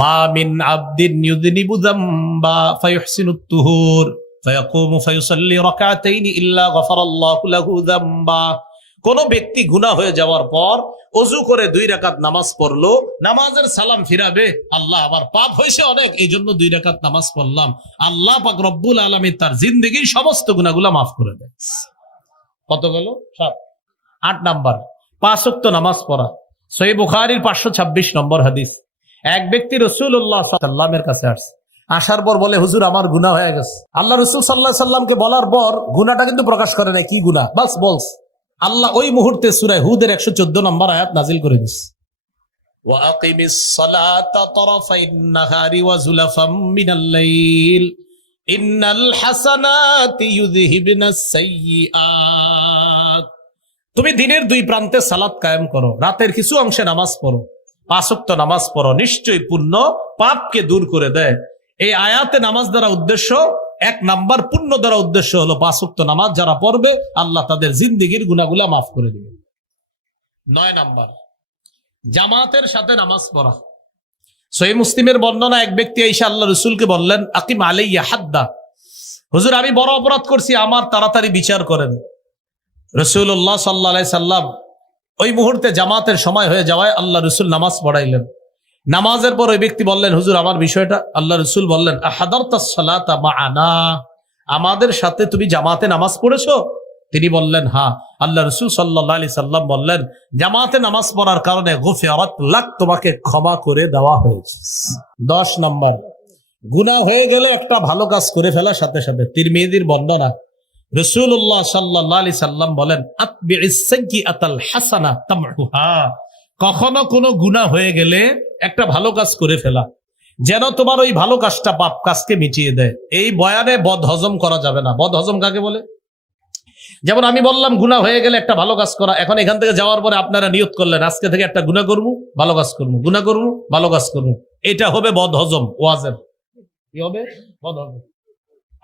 মা মিন আবদিন ইউযনিবু যামবা ফায়ুহসিনুত তুহুর ফায়াকুমু ফায়ুসাল্লি রাকাতাইনি ইল্লা গফারাল্লাহু লাহু যামবা। কোন ব্যক্তি গুনাহ হয়ে যাওয়ার পর ওযু করে 2 রাকাত নামাজ পড়লো, নামাজের সালাম ফিরাবে, আল্লাহ আমার পাপ হয়েছে অনেক, এই জন্য 2 রাকাত নামাজ পড়লাম, আল্লাহ পাক রব্বুল আলামিন তার জিন্দেগীর সমস্ত গুনাহগুলো মাফ করে দেয়। কত গেল? 7। 8 নাম্বার, 5 ওয়াক্ত নামাজ পড়া। সহিহ বুখারীর 526 নম্বর হাদিস। এক ব্যক্তি রাসূলুল্লাহ সাল্লাল্লাহু আলাইহি ওয়াসাল্লামের কাছে আসছে। আসার পর বলে, হুজুর আমার গুনাহ হয়ে গেছে। আল্লাহ রাসূল সাল্লাল্লাহু আলাইহি ওয়াসাল্লামকে বলার পর গুনাহটা কিন্তু প্রকাশ করে না, কি গুনাহ বাস বলস। আল্লাহ ওই মুহূর্তে সূরা হুদের 114 নম্বর আয়াত নাজিল করে দিস, ওয়া আকিমিস সালাতা তারাফাইন নাহারি ওয়া যুলাফাম মিনাল লাইল ইন্নাল হাসানাতি ইউযহিবনাস সাইয়্যাত। তুমি দিনের দুই প্রান্তে সালাত কায়েম করো, রাতের কিছু অংশে নামাজ পড়ো, 5 ওয়াক্ত নামাজ পড়ো, নিশ্চয়ই পুণ্য পাপকে দূর করে দেয়। এই আয়াতে নামাজ দ্বারা উদ্দেশ্য, 1 নাম্বার পুণ্য দ্বারা উদ্দেশ্য হলো 5 ওয়াক্ত নামাজ যারা পড়বে আল্লাহ তাদের জিন্দেগীর গুনাহগুলা মাফ করে দিবে। 9 নাম্বার, জামাতের সাথে নামাজ পড়া। সহিহ মুসলিমের বর্ণনা, এক ব্যক্তি এসে আল্লাহ রাসূলকে বললেন, আকিম আলাইয়া হাদ্দা, হুজুর আমি বড় অপরাধ করছি, আমার তাড়াতাড়ি বিচার করেন। রাসূলুল্লাহ সাল্লাল্লাহু আলাইহি সাল্লাম ওই মুহূর্তে জামাতের সময় হয়ে যাওয়ায় আল্লাহ রাসূল নামাজ পড়াইলেন। নামাজের পর ওই ব্যক্তি বললেন, হুজুর আমার বিষয়টা। আল্লাহ রাসূল বললেন, আহাদারতাস সালাতা মাআনা, আমাদের সাথে তুমি জামাতে নামাজ পড়েছো? তিনি বললেন হ্যাঁ। আল্লাহ রাসূল সাল্লাল্লাহু আলাইহি সাল্লাম বললেন, জামাতে নামাজ পড়ার কারণে গুফিরাত লাক, তোমাকে ক্ষমা করে দেওয়া হয়েছে। 10 নম্বর, গুনাহ হয়ে গেলে একটা ভালো কাজ করে ফেলার সাথে সাথে। তিরমিজির বর্ণনা, রাসূলুল্লাহ সাল্লাল্লাহু আলাইহি সাল্লাম বলেন, আতবিইস সাইয়্যাতাল হাসানা তামহুহা, কখনো কোনো গুনাহ হয়ে গেলে একটা ভালো কাজ করে ফেলা, যেন তোমার ওই ভালো কাজটা পাপ কাজকে মিটিয়ে দেয়। এই বয়ানে বদ হজম করা যাবে না। বদ হজম কাকে বলে? যেমন আমি বললাম গুনাহ হয়ে গেলে একটা ভালো কাজ করা, এখন এখান থেকে যাওয়ার পরে আপনারা নিয়ত করলেন আজকে থেকে একটা গুনাহ করবো, ভালো কাজ করবো, গুনাহ করবো, ভালো কাজ করবো, এটা হবে বদ হজম। ওয়াজেব কি হবে? বদ হজম।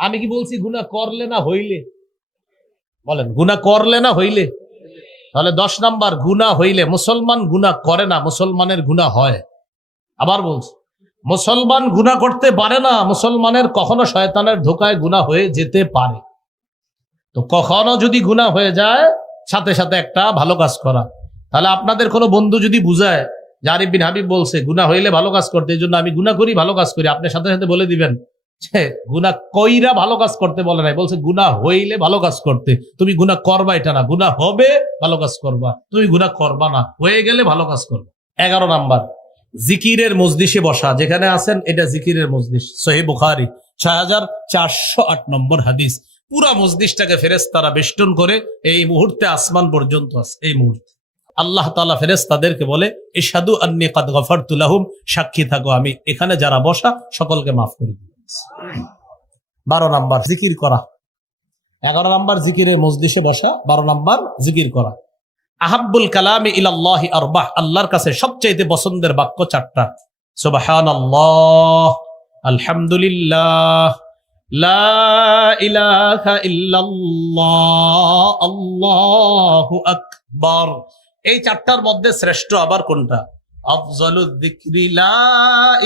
আমি কি বলছি গুনাহ করলে না হইলে? বলেন, গুনাহ করলে না হইলে? তাহলে 10 নাম্বার, গুনাহ হইলে। মুসলমান গুনাহ করে না, মুসলমানের গুনাহ হয়। আবার বলছি, মুসলমান গুনাহ করতে পারে না, মুসলমানের কখনো শয়তানের ধোকায় গুনাহ হয়ে যেতে পারে। তো কখনো যদি গুনাহ হয়ে যায়, সাথে সাথে একটা ভালো কাজ করা। তাহলে আপনাদের কোনো বন্ধু যদি বুঝায় যে আরিফ বিন হাবিব বলছে গুনাহ হইলে ভালো কাজ করতে, এই জন্য আমি গুনাহ করি, ভালো কাজ করি, আপনি সাথে সাথে বলে দিবেন যে গুনাহ কইরা ভালো কাজ করতে বলে নাই, বলছে গুনাহ হইলে ভালো কাজ করতে। তুমি গুনাহ করবা এটা না, গুনাহ হবে ভালো কাজ করবা, তুমি গুনাহ করবা না, হয়ে গেলে ভালো কাজ করবা। 11 নাম্বার, জিকিরের মজলিসে বসা। যেখানে আছেন এটা জিকিরের মজলিস। সহিহ বুখারী 6408 নম্বর হাদিস। পুরা মজলিসটাকে ফেরেশতারা বেষ্টন করে এই মুহূর্তে আসমান পর্যন্ত আছে। এই মুহূর্তে আল্লাহ তাআলা ফেরেশতাদেরকে বলে, ইশহাদু আন্নী কাদ গফারতু লাহুম, সাক্ষী থাকো আমি এখানে যারা বসা সকলকে মাফ করে দিয়েছি। 12 নাম্বার, জিকির করা। 11 নাম্বার জিকিরের মজলিসে বসা, 12 নাম্বার জিকির করা। আহাব্বুল কালামি ইলাল্লাহি আরবাহ, আল্লাহর কাছে সবচেয়ে পছন্দের বাক্য 4টা। সুবহানাল্লাহ, আলহামদুলিল্লাহ, লা ইলাহা ইল্লাল্লাহ, আল্লাহু আকবার। এই 4টার মধ্যে শ্রেষ্ঠ আবার কোনটা? আফজালুয যিকরি লা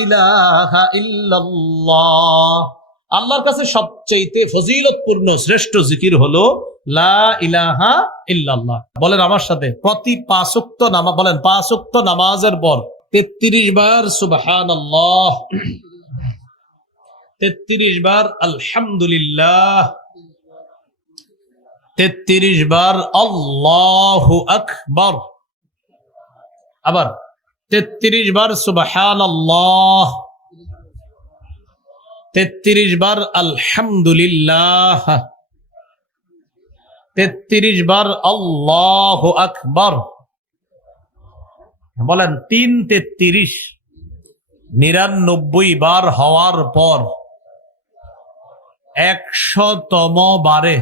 ইলাহা ইল্লাল্লাহ। আল্লাহর কাছে সবচেয়ে ফজিলতপূর্ণ শ্রেষ্ঠ জিকির হলো লা ইলাহা ইল্লাল্লাহ। বলেন আমার সাথে, প্রতি 5 ওয়াক্ত নামাজ, বলেন 5 ওয়াক্ত নামাজের পর 33 বার সুবহানাল্লাহ, 33 বার আলহামদুলিল্লাহ, 33 বার আল্লাহু আকবার, আবার 33 বার সুবহানাল্লাহ, 33 বার আলহামদুলিল্লাহ, 33 বার আল্লাহু আকবার। বলেন 3 33, 99 বার হওয়ার পর 100তম বারে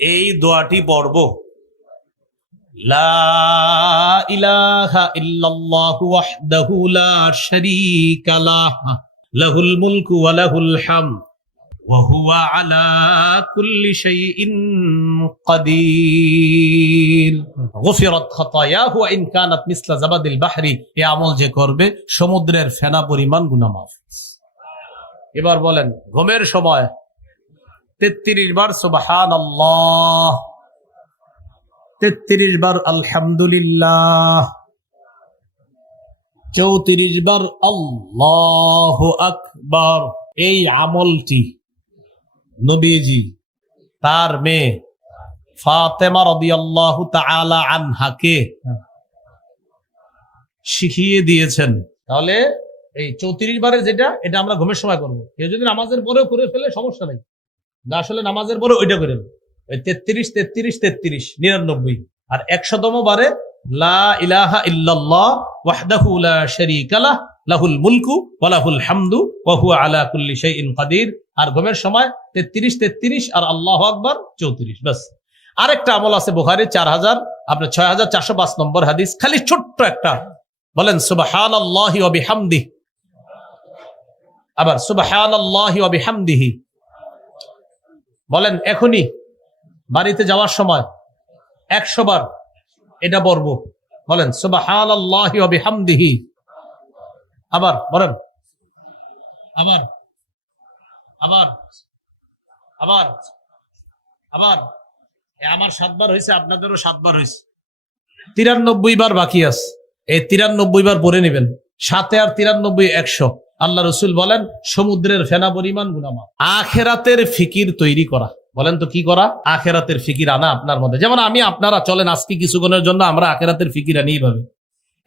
এই দোয়াটি পড়ব, লা ইলাহা ইল্লাল্লাহু ওয়াহদাহু লা শারীকা লাহু, লাহুল মুলকু ওয়া লাহুল হামদ ওয়া হুয়া আলা কুল্লি শাইইন কাদির, গুফিরাত খাতায়াহু ওয়া ইন কানাত মিসলা জাবাদিল বাহরি। এই আমল যে করবে সমুদ্রের ফেনা পরিমাণ গুনাহ মাফ। এবার বলেন ঘুমের সময় 33 বার সুবহানাল্লাহ, 33 বার আলহামদুলিল্লাহ, 34 বার আল্লাহু আকবার। এই আমলটি নবীজি তার মেয়ে ফাতেমা রাদিয়াল্লাহু তাআলা আনহাকে শিখিয়ে দিয়েছেন। তাহলে এই 34 বারের যেটা, এটা আমরা ঘুমের সময় করবো। কেউ যদি নামাজের পরেও করে ফেলে সমস্যা নেই, আসলে নামাজের পরে ওইটা করে নেবে। 33 33 33 99। আর 100তম বারে লা ইলাহা ইল্লাল্লাহ ওয়াহদাহু লা শারীকা লাহু লাহুল মুলকু ওয়া লাহুল হামদু ওয়া হুয়া আলা কুল্লি শাইইন কাদির। আর ঘুমের সময় 33 আর আল্লাহু আকবার 34। বাস। আরেকটা আমল আছে বুখারী 6405 নম্বর হাদিস, খালি ছোট্ট একটা, বলেন সুবহানাল্লাহি ওয়া বিহামদিহি। আবার সুবহানাল্লাহি ওয়া বিহামদিহি বলেন এখনই বাড়িতে যাওয়ার সময় 100 বার এটা পড়ব। বলেন সুবহানাল্লাহি ওয়া বিহামদিহি। আবার বলেন, আবার আবার আবার আবার। আমার 7 বার হয়েছে, আপনাদেরও 7 বার হয়েছে, 93 বার বাকি আছে। এই 93 বার পড়ে নেবেন, 7 আর 93 100। আল্লাহ রসুল বলেন সমুদ্রের ফেনা পরিমাণ গুনাহ মাফ। আখেরাতের ফিকির তৈরি করা, বলেন তো কি করা? আখেরাতের ফিকির আনা আপনার মধ্যে। যেমন আমি আপনারা চলেন আজকে কিছুক্ষণের জন্য আমরা আখেরাতের ফিকির আনি এইভাবে।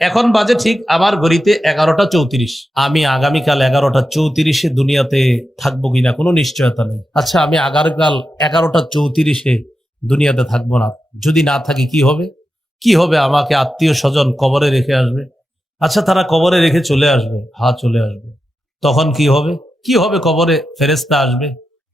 এখন বাজে ঠিক আমার ঘড়িতে 11টা 34। আমি আগামীকাল 11টা 34 দুনিয়াতে থাকবো কিনা কোনো নিশ্চয়তা নেই। আচ্ছা, আমি আগামীকাল 11টা 34 দুনিয়াতে থাকবো না, যদি না থাকি কি হবে? কি হবে? আমাকে আত্মীয় স্বজন কবরে রেখে আসবে। আচ্ছা, তারা কবরে রেখে চলে আসবে, হ্যাঁ চলে আসবে। তখন কি হবে? কি হবে? কবরে ফেরেশতা আসবে,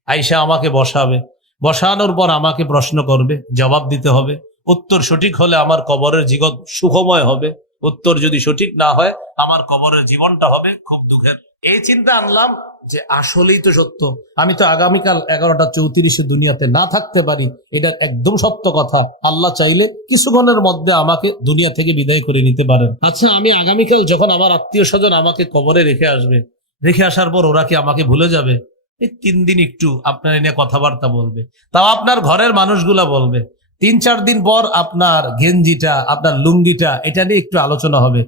আইসা আমাকে বসাবে, বসানোর পর আমাকে প্রশ্ন করবে, জবাব দিতে হবে। উত্তর সঠিক হলে আমার কবরের জীবন সুখময় হবে, উত্তর যদি সঠিক না হয় আমার কবরের জীবনটা হবে খুব দুঃখের। এই চিন্তা আনলাম যে আসলেই তো সত্য, আমি তো আগামীকাল 11টা 34 দুনিয়াতে না থাকতে পারি। এটা একদম সত্য কথা। আল্লাহ চাইলে কিছুক্ষণের মধ্যে আমাকে দুনিয়া থেকে বিদায় করে নিতে পারেন। আচ্ছা, আমি আগামীকাল যখন আমার আত্মীয় স্বজন আমাকে কবরে রেখে আসবে, রেখে আসার পর ওরা কি আমাকে ভুলে যাবে? এই 3 দিন একটু আপনার এনে কথাবার্তা বলবে, তাও আপনার ঘরের মানুষগুলা বলবে। 3-4 দিন পর আপনার গেঞ্জিটা, আপনার লুঙ্গিটা, এটা নিয়ে একটু আলোচনা হবে।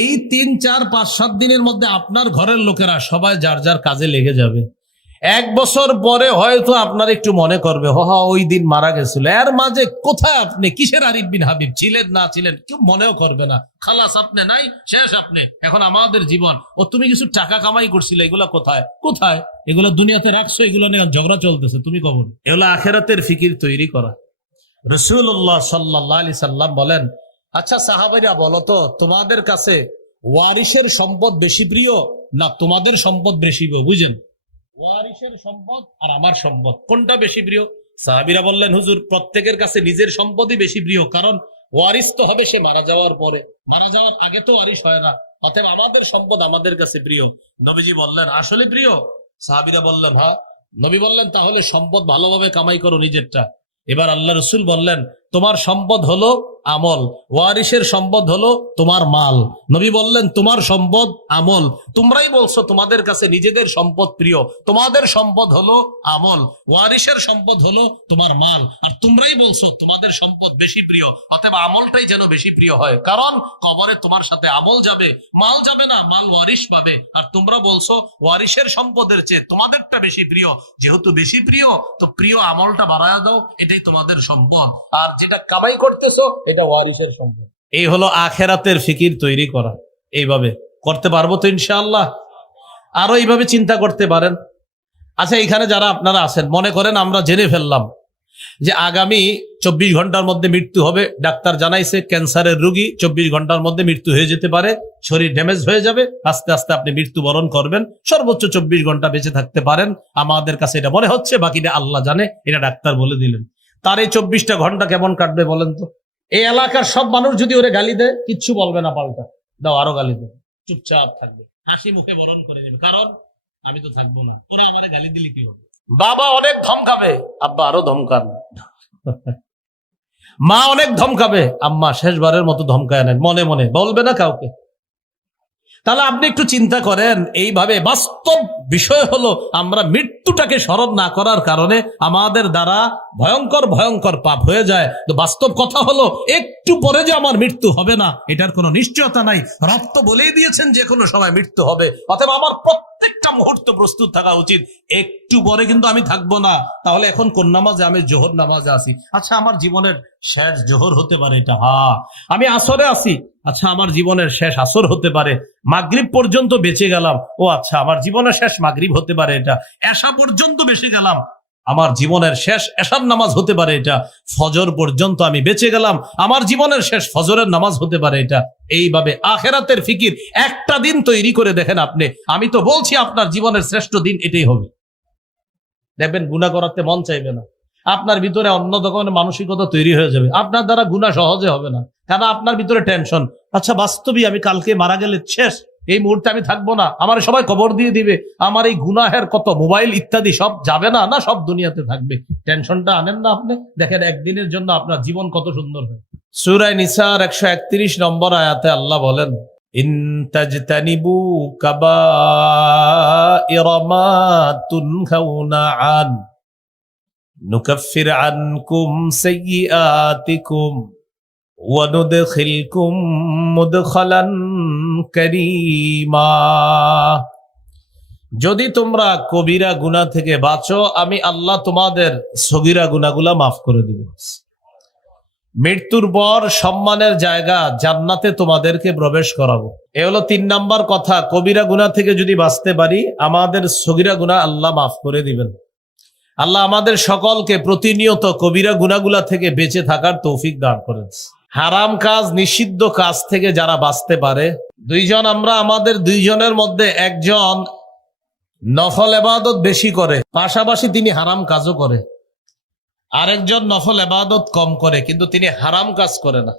এই 3-4-5-7 দিনের মধ্যে আপনার ঘরের লোকেরা সবাই যার যার কাজে লেগে যাবে। 1 বছর পরে হয়তো আপনার একটু মনে করবে, হ ওই দিন মারা গেছিল। এর মাঝে কোথায় আপনি, কিসের আরিফ বিন হাবিব ছিলেন না ছিলেন কেউ মনেও করবে না। খালাস, আপনি নাই, শেষ আপনি। এখন আমাদের জীবন, ও তুমি কিছু টাকা কামাই করছিলে, এগুলা কোথায় কোথায়? এগুলো দুনিয়াতে রাখছো, এগুলো নিয়ে ঝগড়া চলতেছে, তুমি কবর। এগুলো আখেরাতের ফিকির তৈরি করা। রাসূলুল্লাহ সাল্লাল্লাহু আলাইহি সাল্লাম বলেন, আচ্ছা সাহাবাইরা বলো তো, তোমাদের কাছে ওয়ারিসের সম্পদ বেশি প্রিয় না তোমাদের সম্পদ বেশি প্রিয়? বুঝেন, ওয়ারিসের সম্পদ আর আমার সম্পদ কোনটা বেশি প্রিয়? সাহাবীরা বললেন, হুজুর প্রত্যেকের কাছে নিজের সম্পদই বেশি প্রিয়, কারণ ওয়ারিস তো হবে সে মারা যাওয়ার পরে, মারা যাওয়ার আগে তো ওয়ারিস হয় না, অতএব আমাদের সম্পদ আমাদের কাছে প্রিয়। নবীজি বললেন, আসলে প্রিয়? সাহাবীরা বললেন, হ্যাঁ। নবী বললেন, তাহলে সম্পদ ভালোভাবে কামাই করো নিজেরটা। এবার আল্লাহ রসুল বললেন, তোমার সম্পদ হলো আমল, ওয়ারিসের সম্পদ হলো তোমার মাল। নবী বললেন, তোমার সম্পদ আমল, তোমরাই বলছো তোমাদের কাছে নিজেদের সম্পদ প্রিয়, তোমাদের সম্পদ হলো আমল, ওয়ারিসের সম্পদ হলো তোমার মাল, আর তোমরাই বলছো তোমাদের সম্পদ বেশি প্রিয়, অতএব আমলটাই যেন বেশি প্রিয় হয়, কারণ কবরে তোমার সাথে আমল যাবে, মাল যাবে না, মাল ওয়ারিস পাবে। আর তোমরা বলছো ওয়ারিসের সম্পদের চেয়ে তোমাদেরটা বেশি প্রিয়, যেহেতু বেশি প্রিয় তো প্রিয় আমলটা বাড়ায় দাও, এটাই তোমাদের সম্পদ, আর যেটা কামাই করতেছো এটা ওয়ারিসের সম্পদ। এই হলো আখেরাতের ফিকির তৈরি করা। এইভাবে করতে পারবো তো ইনশাআল্লাহ? আরো এইভাবে চিন্তা করতে পারেন। আচ্ছা, এখানে যারা আপনারা আছেন, মনে করেন আমরা জেনে ফেললাম যে আগামী 24 ঘন্টার মধ্যে মৃত্যু হবে, ডাক্তার জানাইছে ক্যান্সারের রোগী 24 ঘন্টার মধ্যে মৃত্যু হয়ে যেতে পারে, শরীর ড্যামেজ হয়ে যাবে, আস্তে আস্তে আপনি মৃত্যুবরণ করবেন, সর্বোচ্চ 24 ঘন্টা বেঁচে থাকতে পারেন। আমাদের কাছে এটা মনে হচ্ছে, বাকিটা আল্লাহ জানে, এটা ডাক্তার বলে দিলেন। তার এই 24টা ঘন্টা কেমন কাটবে বলেন তো? এই এলাকার সব মানুষ যদি ওরে গালি দেয়, কিচ্ছু বলবে না, পাল্টা দাও আরো গালি দেয়, চুপচাপ থাকবে, হাসি মুখে বরণ করে নেবে, কারণ আমি তো থাকবো না, ওরা আমারে গালি দিলে কি হবে? বাবা অনেক ধমকাবে, আব্বা আরো ধমকান। মা অনেক ধমকাবে, আম্মা শেষবারের মতো ধমকায় নেন, মনে মনে বলবে না কাউকে। তাহলে আপনি একটু চিন্তা করেন, এইভাবে বাস্তব বিষয় হলো আমরা মৃত্যুটাকে স্মরণ না করার কারণে আমাদের দ্বারা ভয়ঙ্কর ভয়ঙ্কর পাপ হয়ে যায়। তো বাস্তব কথা হলো, একটু পরে যে আমার মৃত্যু হবে না এটার কোনো নিশ্চয়তা নাই। রব তো বলেই দিয়েছেন যে কোনো সময় মৃত্যু হবে, অতএব আমার প্রত্যেকটা মুহূর্ত প্রস্তুত থাকা উচিত। একটু পরে কিন্তু আমি থাকবো না, তাহলে এখন কোন নামাজে? আমি জোহর নামাজে আছি। আচ্ছা, আমার জীবনের শেষ জোহর হতে পারে এটা, হ্যাঁ। আমি আসরে আছি, আচ্ছা আমার জীবনের শেষ আসর হতে পারে। মাগরিব পর্যন্ত বেঁচে গেলাম, ও আচ্ছা আমার জীবনের শেষ মাগরিব হতে পারে এটা। এশা পর্যন্ত বেঁচে গেলাম, আমার জীবনের শেষ এশার নামাজ হতে পারে এটা, ফজর পর্যন্ত আমি বেঁচে গেলাম, আমার জীবনের শেষ ফজরের নামাজ হতে পারে এটা। এইভাবে আখেরাতের ফিকির একটা দিন তৈরি করে দেখেন আপনি, আমি তো বলছি আপনার জীবনের শ্রেষ্ঠ দিন এটাই হবে। দেখবেন গুনাহ করাতে মন চাইবে না, আপনার ভিতরে অন্য ধরনের মানসিকতা তৈরি হয়ে যাবে, আপনার দ্বারা গুনাহ সহজে হবে না, কারণ আপনার ভিতরে টেনশন। আচ্ছা বাস্তবিক আমি কালকে মারা গেলে শেষ, এই মুহূর্তে আমি থাকবো না, আমার সবাই কবর দিয়ে দিবে, আমার এই গুনাহের কত মোবাইল ইত্যাদি সব যাবে না, না সব দুনিয়াতে থাকবে। টেনশনটা আনেন না আপনি, দেখেন একদিনের জন্য আপনার জীবন কত সুন্দর হয়। সূরা নিসার 131 নম্বর আয়াতে আল্লাহ বলেন, ইন তাজতানিবু কাবাইরা মা তুনহাউনা আন নুকাফির আনকুম সাইয়্যাতিকুম ওয়া নুদখিলকুম মুদখালান কারীমা। যদি তোমরা কবিরা গুনাহ থেকে বাঁচো, আমি আল্লাহ তোমাদের সগীরা গুনাহগুলা মাফ করে দিব। মৃত্যুর পর সম্মানের জায়গা জান্নাতে তোমাদেরকে প্রবেশ করাবো। এ হলো 3 নাম্বার কথা, কবিরা গুনাহ থেকে যদি বাঁচতে পারি, আমাদের সগীরা গুনাহ আল্লাহ মাফ করে দিবেন। আল্লাহ আমাদের সকলকে প্রতিনিয়ত কবিরা গুনাহগুলা থেকে বেঁচে থাকার তৌফিক দান করেন। হারাম কাজ, নিষিদ্ধ কাজ থেকে যারা বাঁচতে পারে, আমরা আমাদের দুইজনের মধ্যে একজন নফল ইবাদত বেশি করে, পাশাপাশি তিনি হারাম কাজও করে, আরেকজন নফল ইবাদত কম করে, কিন্তু তিনি হারাম কাজ করে না,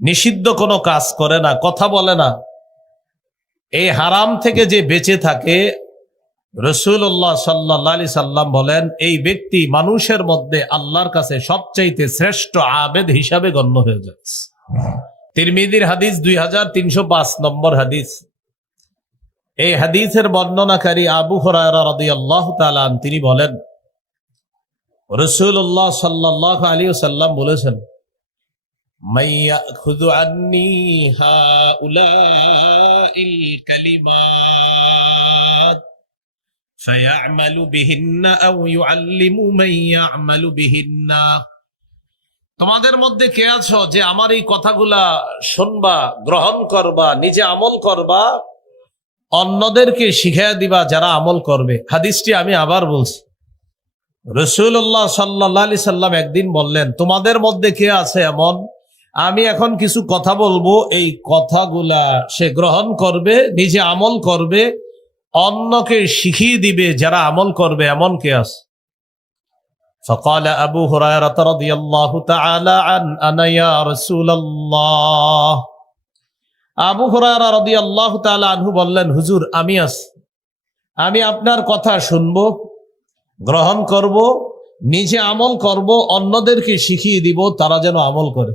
নিষিদ্ধ কোনো কাজ করে না, কথা বলে না। এই হারাম থেকে যে বেঁচে থাকে, রাসূলুল্লাহ সাল্লাল্লাহু আলাইহি সাল্লাম বলেন, এই ব্যক্তি মানুষের মধ্যে আল্লাহর কাছে সবচাইতে শ্রেষ্ঠ আবেদ হিসাবে গণ্য হয়ে যাচ্ছে। তিরমিজির হাদিস 2305 নম্বর হাদিস। এই হাদিসের বর্ণনাকারী আবু হুরায়রা রাদিয়াল্লাহু তাআলা তিনি বলেন, রাসূলুল্লাহ সাল্লাল্লাহু আলাইহি ওয়াসাল্লাম বলেছেন, মাইয়াখুযু আন্নী হাউলাইল কালিমাত ফায়া'মালু বিহিন্না আও ইউআল্লিমু মান ইয়া'মালু বিহিন্না। তোমাদের মধ্যে কে আছো যে আমার এই কথাগুলা শুনবা, গ্রহণ করবা, নিজে আমল করবা, অন্যদেরকে শিখিয়ে দিবা যারা আমল করবে। হাদিসটি আমি আবার বলছি, রাসূলুল্লাহ সাল্লাল্লাহু আলাইহি সাল্লাম একদিন বললেন, তোমাদের মধ্যে কে আছে এমন, আমি এখন কিছু কথা বলবো, এই কথাগুলা সে গ্রহণ করবে, নিজে আমল করবে, অন্যকে শিখিয়ে দিবে যারা আমল করবে, এমন কে আছে? فقال أبو هريرة رضي الله تعالى عنه أنا يا رسول الله। আবু হুরায়রা রাদিয়াল্লাহু তাআলা আনহু বললেন, হুজুর আমি আছি, আমি আপনার কথা শুনবো, গ্রহণ করব, নিজে আমল করব, অন্যদেরকে শিখিয়ে দিব তারা যেন আমল করে।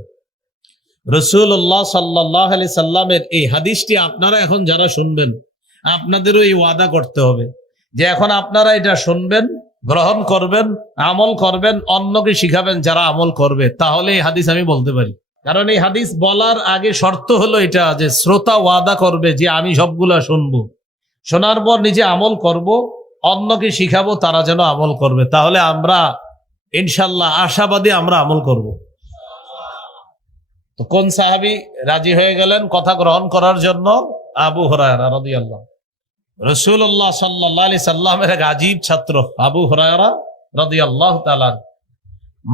রাসূলুল্লাহ সাল্লাল্লাহু আলাইহি সাল্লামের এই হাদিসটি আপনারা এখন যারা শুনবেন, আপনাদেরও এই ওয়াদা করতে হবে যে এখন আপনারা এটা শুনবেন, গ্রহণ করবেন, আমল করবেন, অন্যকে শিখাবেন যারা আমল করবে, তাহলে এই হাদিস আমি বলতে পারি। কারণ এই হাদিস বলার আগে শর্ত হলো এটা যে শ্রোতা ওয়াদা করবে যে আমি সবগুলা শুনবো, শোনার পর নিজে আমল করব, অন্যকে শিখাবো তারা যেন আমল করবে। তাহলে আমরা ইনশাল্লাহ আশাবাদী আমরা আমল করব। তো কোন সাহাবী রাজি হয়ে গেলেন কথা গ্রহণ করার জন্য? আবু হুরায়রা রাদিয়াল্লাহু। রাসূলুল্লাহ সাল্লাল্লাহু আলাইহি সাল্লামের এক আজীব ছাত্র আবু হুরায়রা রাদিয়াল্লাহু তাআলা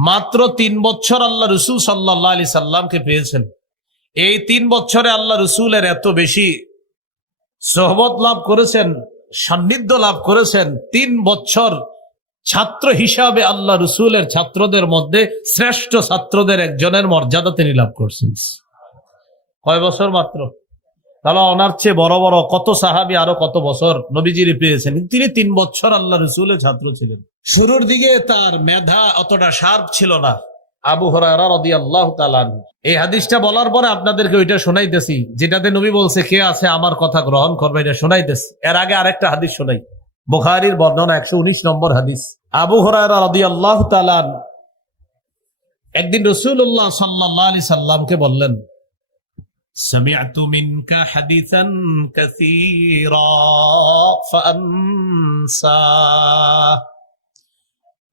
মাত্র 3 বছর আল্লাহ রাসূল সাল্লাল্লাহু আলাইহি সাল্লামকে পেয়েছেন। এই 3 বছরে আল্লাহ রাসূলের এত বেশি সোহবত লাভ করেছেন, সান্নিধ্য লাভ করেছেন। 3 বছর ছাত্র হিসাবে আল্লাহ রাসূলের ছাত্রদের মধ্যে শ্রেষ্ঠ ছাত্রদের একজনের মর্যাদা তিনি লাভ করছেন। কয় বছর মাত্র? তাহলে ওনার চেয়ে বড় বড় কত সাহাবী আরো কত বছর নবীজির পেয়েছেন, তিনি 3 বছর আল্লাহ রাসূলের ছাত্র ছিলেন। শুরুর দিকে তার মেধা অতটা শার্প ছিল না। আবু হুরায়রা রাদিয়াল্লাহু তাআলা আনহু এই হাদিসটা বলার পরে আপনাদেরকে ওইটা শোনাইতেছি যেটাতে নবী বলছে কে আছে আমার কথা গ্রহণ করবে, এটা শোনাইতেছি। এর আগে আরেকটা হাদিস শোনাই, বুখারীর বর্ণনা 119 নম্বর হাদিস। আবু হুরায়রা রাদিয়াল্লাহু তাআলা একদিন রাসূলুল্লাহ সাল্লাল্লাহু আলাইহি সাল্লামকে বললেন, সামি'তু মিনকা হাদিসান কাসীরা ফাআনসা।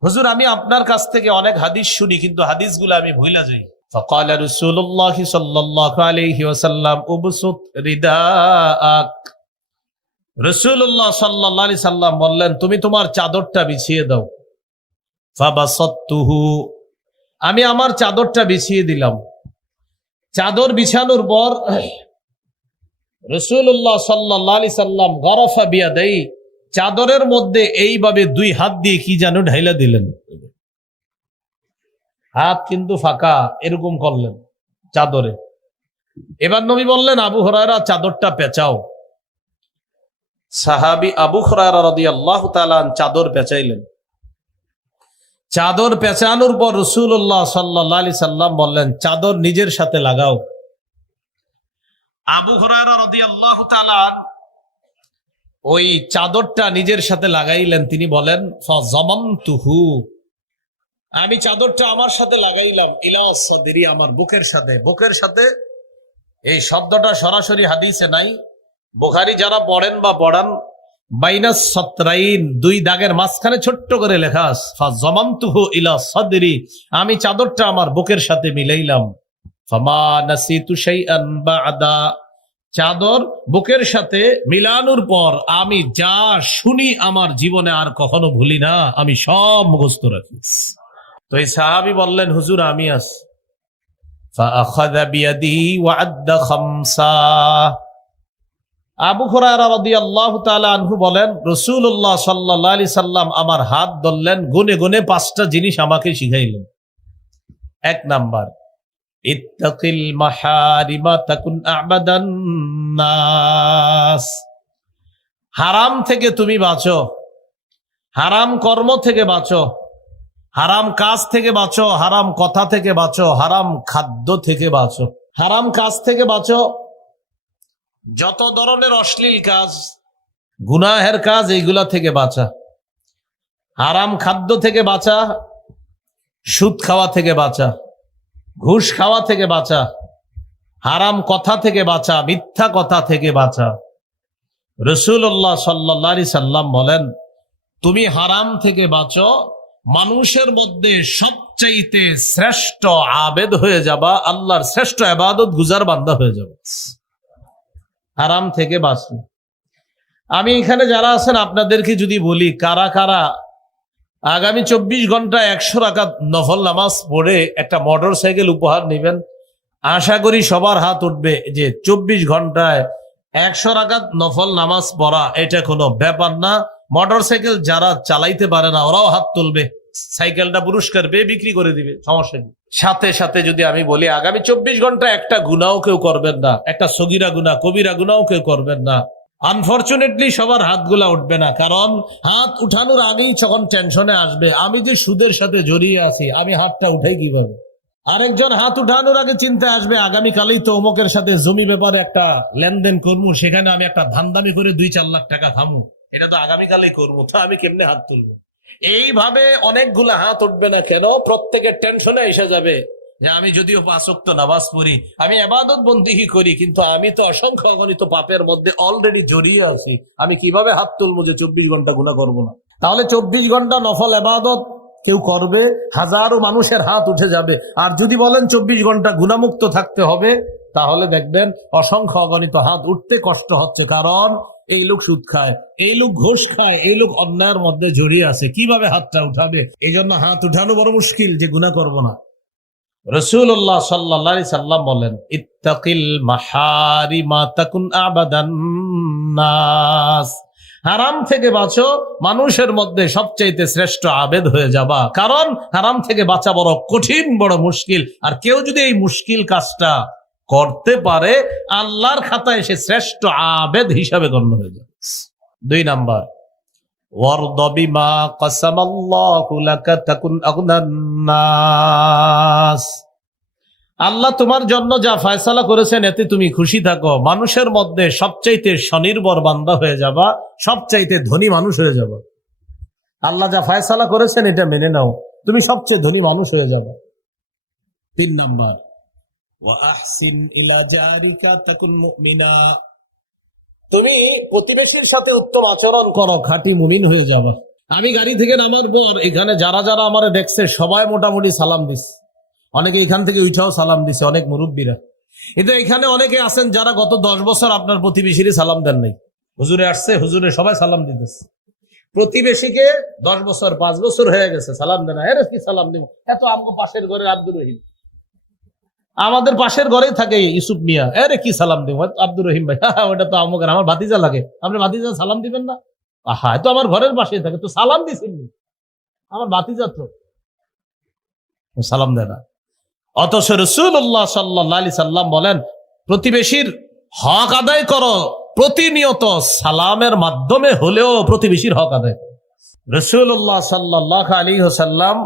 হুজুর আমি আপনার কাছ থেকে অনেক হাদিস শুনি, কিন্তু হাদিসগুলো আমি ভুলে যাই। ফাকালা রাসূলুল্লাহ সাল্লাল্লাহু আলাইহি ওয়াসাল্লাম উবসুত রিদাআক। রাসূলুল্লাহ সাল্লাল্লাহু আলাইহি সাল্লাম বললেন, তুমি তোমার চাদরটা বিছিয়ে দাও। ফাবাসাত্তুহু, আমি আমার চাদরটা বিছিয়ে দিলাম। চাদর বিছানোর পর রাসূলুল্লাহ সাল্লাল্লাহু আলাইহি সাল্লাম গরাফা বিয়াদাই, চাদরের মধ্যে এইভাবে দুই হাত দিয়ে কি যেন ঢাইলা দিলেন। হাত কিন্তু ফাঁকা, এরকম করলেন চাদরে। এবার নবী বললেন, আবু হুরায়রা চাদরটা পেঁচাও। সাহাবী আবু হুরায়রা রাদিয়াল্লাহু তাআলা চাদর পেঁচাইলেন। চাদর পেঁচানোর পর রাসূলুল্লাহ সাল্লাল্লাহু আলাইহি সাল্লাম বললেন, চাদর নিজের সাথে লাগাও। আবু হুরায়রা রাদিয়াল্লাহু তাআলা ওই চাদরটা নিজের সাথে লাগাইলেন। তিনি বলেন, ফাযামামতুহু, আমি চাদরটা আমার সাথে লাগাইলাম, ইলা সাদরি, আমার বুকের সাথে। বুকের সাথে এই শব্দটা সরাসরি হাদিসে নাই। বুখারী যারা পড়েন বা পড়ান, বাইনাস সাতরাইন, দুই দাগের মাঝখানে ছোট্ট করে লেখা আছে, ফাযামামতুহু ইলা সাদরি, আমি চাদরটা আমার বুকের সাথে মিলাইলাম। ফামা নাসিতু শাইআন বা'দা, চাদর বুকের সাথে মিলানোর পর আমি যা শুনি আমার জীবনে আর কখনো ভুলি না, আমি সব মুখস্থ রাখি। তো এই সাহাবী বললেন, হুজুর আমি আছি। ফাআখাযা বিয়াদি ওয়া আদ্দা খামসা। আবু হুরায়রা রাদিয়াল্লাহু তাআলা আনহু বলেন, রাসূলুল্লাহ সাল্লাল্লাহু আলাইহি সাল্লাম আমার হাত ধরলেন, গুনে গুনে 5টা জিনিস আমাকে শিখাইলেন। 1 নাম্বার, ইত্তাকিল মাহারিমা তাকুন আ'বাদান নাস, হারাম থেকে তুমি বাঁচো, হারাম কর্ম থেকে বাঁচো, হারাম কাজ থেকে বাঁচো, হারাম কথা থেকে বাঁচো, হারাম খাদ্য থেকে বাঁচো। হারাম কাজ থেকে বাঁচো, যত ধরনের অশ্লীল কাজ, গুনাহের কাজ, এইগুলা থেকে বাঁচা। হারাম খাদ্য থেকে বাঁচা, সুদ খাওয়া থেকে বাঁচা, ঘুষ খাওয়া থেকে বাঁচা, হারাম কথা থেকে বাঁচা, মিথ্যা কথা থেকে বাঁচা। রাসূলুল্লাহ সাল্লাল্লাহু আলাইহি সাল্লাম বলেন, তুমি হারাম থেকে বাঁচো, মানুষের মধ্যে সবচাইতে শ্রেষ্ঠ আবেদ হয়ে যাবা, আল্লাহর শ্রেষ্ঠ ইবাদত গুজার বান্দা হয়ে যাবে। হারাম থেকে বাঁচো। আমি এখানে যারা আছেন আপনাদেরকে যদি বলি, কারা কারা আগামী 24 ঘন্টায় 100 রাকাত নফল নামাজ পড়ে একটা মোটর সাইকেল উপহার নেবেন? আশা করি সবার হাত উঠবে যে 24 ঘন্টায় 100 রাকাত নফল নামাজ পড়া এটা কোনো ব্যাপার না। মোটর সাইকেল যারা চালাইতে পারে না ওরাও হাত তুলবে, সাইকেলটা পুরস্কার পেয়ে বিক্রি করে দিবে, সমস্যা নেই। সাথে সাথে যদি আমি বলি, আগামী 24 ঘন্টা একটা গুনাও কেউ করবেন না, একটা সগীরা গুনাহ কবিরা গুনাও কেউ করবেন না। আনফরচুনেটলি সবার হাতগুলা উঠবে না, কারণ হাত উঠানোর আগেই যখন টেনশনে আসবে, আমি যে সুদের সাথে জড়িয়ে আছি, আমি হাতটা উঠাই কিভাবে। আরেকজন হাত উঠানোর আগে চিন্তা আসবে, আগামীকালই তো অমুকের সাথে জমি ব্যাপারে একটা লেনদেন করবো, সেখানে আমি একটা ধান্দামি করে 2-4 লাখ টাকা খামু, এটা তো আগামীকালই করবো, তো আমি কেমনে হাত তুলবো। এইভাবে অনেকগুলা হাত উঠবে না কেন, প্রত্যেকের টেনশনে এসে যাবে যে আমি যদিও 5 ওয়াক্ত নামাজ পড়ি, আমি ইবাদত বন্দেগী করি, কিন্তু আমি তো অসংখ্য অগণিত পাপের মধ্যে অলরেডি জড়িয়ে আছি, আমি কিভাবে হাত তুলবো যে 24 ঘন্টা গুনাহ করবো না। তাহলে 24 ঘন্টা নফল ইবাদত কেউ করবে, হাজারো মানুষের হাত উঠে যাবে। আর যদি বলেন 24 ঘন্টা গুনাহমুক্ত থাকতে হবে, তাহলে দেখবেন অসংখ্য অগণিত হাত উঠতে কষ্ট হচ্ছে, কারণ এই লোক সুদ খায়, এই লোক ঘুষ খায়, এই লোক অন্যায়ের মধ্যে জড়িয়ে আছে, কিভাবে হাতটা উঠাবে। এই জন্য হাত উঠানো বড় মুশকিল যে গুনাহ করব না। রাসূলুল্লাহ সাল্লাল্লাহু আলাইহি সাল্লাম বলেন, ইত্তাকিল মাহারিমা তাকুন আ'বাদান নাস, হারাম থেকে বাঁচো, মানুষের মধ্যে সবচাইতে শ্রেষ্ঠ আবেদ হয়ে যাবা, কারণ হারাম থেকে বাঁচা বড় কঠিন, বড় মুশকিল। আর কেউ যদি এই মুশকিল কাজটা করতে পারে, আল্লাহর খাতায় সে শ্রেষ্ঠ আবেদ হিসাবে গণ্য হয়ে যাবে। 2 নাম্বার, ওয়ারদ বিমা কাসামাল্লাহু লাকা তাকুন আগনান নাস, আল্লাহ তোমার জন্য যা ফয়সালা করেছেন এতে তুমি খুশি থাকো, মানুষের মধ্যে সবচাইতে স্বনির্ভর বান্দা হয়ে যাবা, সবচাইতে ধনী মানুষ হয়ে যাবা। আল্লাহ যা ফয়সালা করেছেন এটা মেনে নাও, তুমি সবচেয়ে ধনী মানুষ হয়ে যাবা। 3 নাম্বার, ওয়া আহসিন ইলা জারিকা তাকুন মুমিনা, তুমি প্রতিবেশীর সাথে উত্তম আচরণ করো, খাঁটি মুমিন হয়ে যাবা। আমি গাড়ি থেকে নামার পর এখানে যারা যারা আমারে দেখছে সবাই মোটামুটি সালাম দিছে, অনেকে এখান থেকে উঠাও সালাম দিছে, অনেক মুরব্বীরা। কিন্তু এখানে অনেকে আছেন যারা গত 10 বছর আপনার প্রতিবেশীর সালাম দেন নাই, হুজুরে আসছে, হুজুরে সবাই সালাম দিতেছে। প্রতিবেশীকে 10 বছর 5 বছর হয়ে গেছে সালাম দেনা, এর কি সালাম দিব, এত আমগো পাশের ঘরের আব্দুর রহিম, আমাদের পাশের ঘরেই থাকে ইউসুফ মিয়া, এর কি সালাম দিব, আব্দুর রহিম ভাই, ওটা তো আমাকে আমার ভাতিজা লাগে, আপনি ভাতিজা সালাম দিবেন না, আহা তো আমার ঘরের পাশেই থাকে, তো সালাম দিছেন আমার ভাতিজা, তো সালাম দেয় না। অথচ রাসূলুল্লাহ সাল্লাল্লাহু আলাইহি সাল্লাম বলেন, প্রতিবেশীর হক আদায় করো, প্রতিনিয়ত সালামের মাধ্যমে হলেও প্রতিবেশীর হক আদায় করো। রাসূলুল্লাহ সাল্লাল্লাহু আলাইহি ওয়াসাল্লাম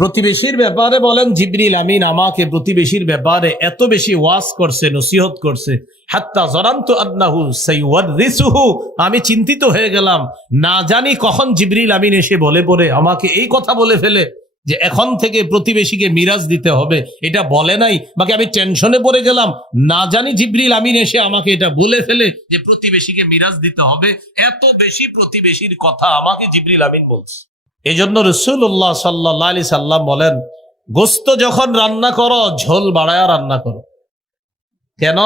প্রতিবেশীর ব্যাপারে বলেন, জিবরিল আমিন আমাকে প্রতিবেশীর ব্যাপারে এত বেশি ওয়াজ করছে, নসিহত করছে, হাত্তা যারানতু আন্নাহু সাইওয়ারিসুহু, আমি চিন্তিত হয়ে গেলাম, না জানি কখন জিবরিল আমিন এসে বলে পড়ে আমাকে এই কথা বলে ফেলে যে এখন থেকে প্রতিবেশীকে মিরাজ দিতে হবে, এটা বলে নাই, বাকি আমি টেনশনে পড়ে গেলাম, না জানি জিবরিল আমিন এসে আমাকে এটা বলে ফেলে যে প্রতিবেশীকে মিরাজ দিতে হবে, এত বেশি প্রতিবেশীর কথা আমাকে জিবরিল আমিন বলছে। এই জন্য রাসূলুল্লাহ সাল্লাল্লাহু আলাইহি সাল্লাম বলেন, গোস্ত যখন রান্না করো ঝোল বাড়ায়া রান্না করো। কেন?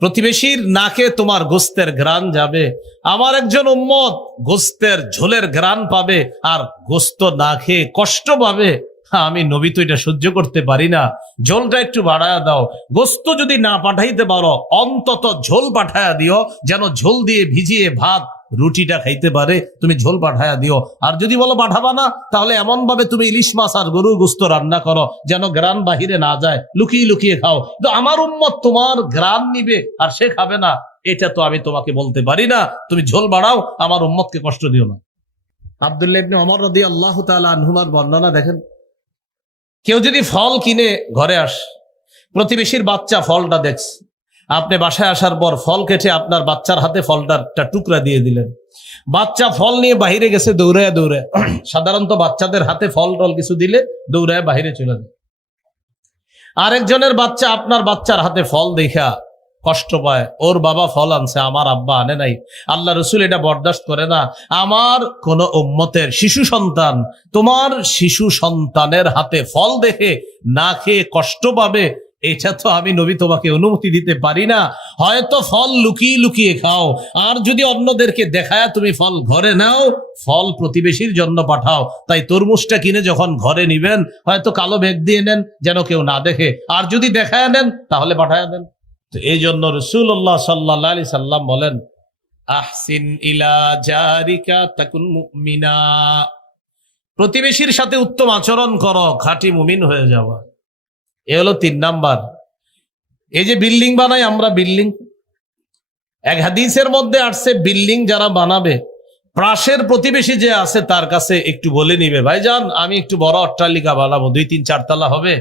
প্রতিবেশীর নাকে তোমার গোস্তের ঘ্রাণ যাবে, আমার একজন উম্মত গোস্তের ঝোলের ঘ্রাণ পাবে আর গোস্ত না খেয়ে কষ্ট পাবে, আমি নবী তো এটা সহ্য করতে পারি না, ঝোলটা একটু বাড়ায়া দাও। গোস্ত যদি না পাঠাইতে পারো অন্তত ঝোল পাঠায়া দিও, যেন ঝোল দিয়ে ভিজিয়ে ভাত রুটিটা খাইতে পারে, তুমি ঝোল পাঠায়া দিও। আর যদি বলো পাঠাবা না, তাহলে এমন ভাবে তুমি ইলিশ মাছ আর গরুর গোস্ত রান্না করো যেন গ্রান বাহিরে না যায়, লুকিয়ে লুকিয়ে খাও। তো আমার উম্মত তোমার গ্রান নিবে আর সে খাবে না, এটা তো আমি তোমাকে বলতে পারি না, তুমি ঝোল বাড়াও, আমার উম্মতকে কষ্ট দিও না। আব্দুল্লাহ ইবনে ওমর রাদিয়াল্লাহু তাআলা আনহুমার বর্ণনা দেখেন, কেউ যদি ফল কিনে ঘরে আসে, প্রতিবেশীর বাচ্চা ফলটা দেখছে, আপনি বাসায় আসার পর ফল কেটে আপনার বাচ্চার হাতে ফলটা একটা টুকরা দিয়ে দিলেন, বাচ্চা ফল নিয়ে বাহিরে গেছে দৌড়ায় দৌড়ে, সাধারণত বাচ্চাদের হাতে ফল টল কিছু দিলে দৌড়ায় বাহিরে চলে যায়। আরেকজনের বাচ্চা আপনার বাচ্চার হাতে ফল দেখা কষ্ট পায়, ওর বাবা ফল আনছে আমার আব্বা আনে নাই, আল্লাহ রসুল এটা বরদাস্ত করে না। আমার কোন উম্মতের শিশু সন্তান তোমার শিশু সন্তানের হাতে ফল দেখে না খেয়ে কষ্ট পাবে, এটা তো আমি নবী তোমাকে অনুমতি দিতে পারি না। হয়তো ফল লুকিয়ে লুকিয়ে খাও, আর যদি অন্যদেরকে দেখায় তুমি ফল ঘরে নাও, ফল প্রতিবেশীর জন্য পাঠাও। তাই তরমুজটা কিনে যখন ঘরে নিবেন হয়তো কালো ব্যাগ দিয়ে নেন যেন কেউ না দেখে, আর যদি দেখায় নেন তাহলে পাঠায় দেন। তো এই জন্য রাসূলুল্লাহ সাল্লাল্লাহু আলাইহি সাল্লাম বলেন, আহসিন ইলা জারিকা তাকুন মুমিনা, প্রতিবেশীর সাথে উত্তম আচরণ করো, খাঁটি মুমিন হয়ে যাওয়া। এ হলো 3 নাম্বার। এই যে বিল্ডিং বানাই আমরা, বিল্ডিং, এক হাদিসের মধ্যে আসছে বিল্ডিং যারা বানাবে পাশের প্রতিবেশী যে আছে তার কাছে একটু বলে নিবে, ভাইজান আমি একটু বড় অট্টালিকা বানাবো, 2-3-4 তলা হবে,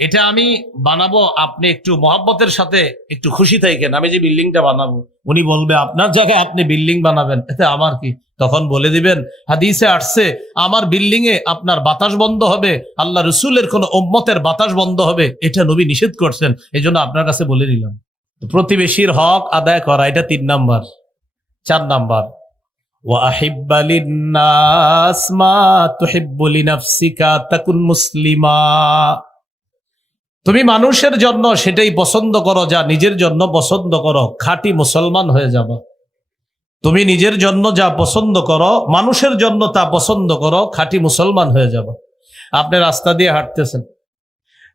এটা আমি বানাবো, আপনি একটু মহব্বতের সাথে একটু খুশি থাকেন, আমি যে বিল্ডিংটা বানাবো। উনি বলবে আপনার জায়গায় আপনি বিল্ডিং বানাবেন, এতে আমার কি? তখন বলে দিবেন হাদিসে আসছে আমার বিল্ডিং এ আপনার বাতাস বন্ধ হবে, আল্লাহ রসুলের কোন উম্মতের বাতাস বন্ধ হবে, এটা নবী নিষেধ করছেন, এই জন্য আপনার কাছে বলে দিলাম। প্রতিবেশীর হক আদায় করা, এটা 3 নাম্বার। 4 নাম্বার, ওয়া আহিব্বা লিন্নাস মা তুহিব্বু লিনাফসিকা তাকুন মুসলিমা, তুমি মানুষের জন্য সেটাই পছন্দ করো যা নিজের জন্য পছন্দ করো, খাঁটি মুসলমান হয়ে যাবা। তুমি নিজের জন্য যা পছন্দ করো মানুষের জন্য তা পছন্দ করো, খাঁটি মুসলমান হয়ে যাবা। আপনি রাস্তা দিয়ে হাঁটতেছেন,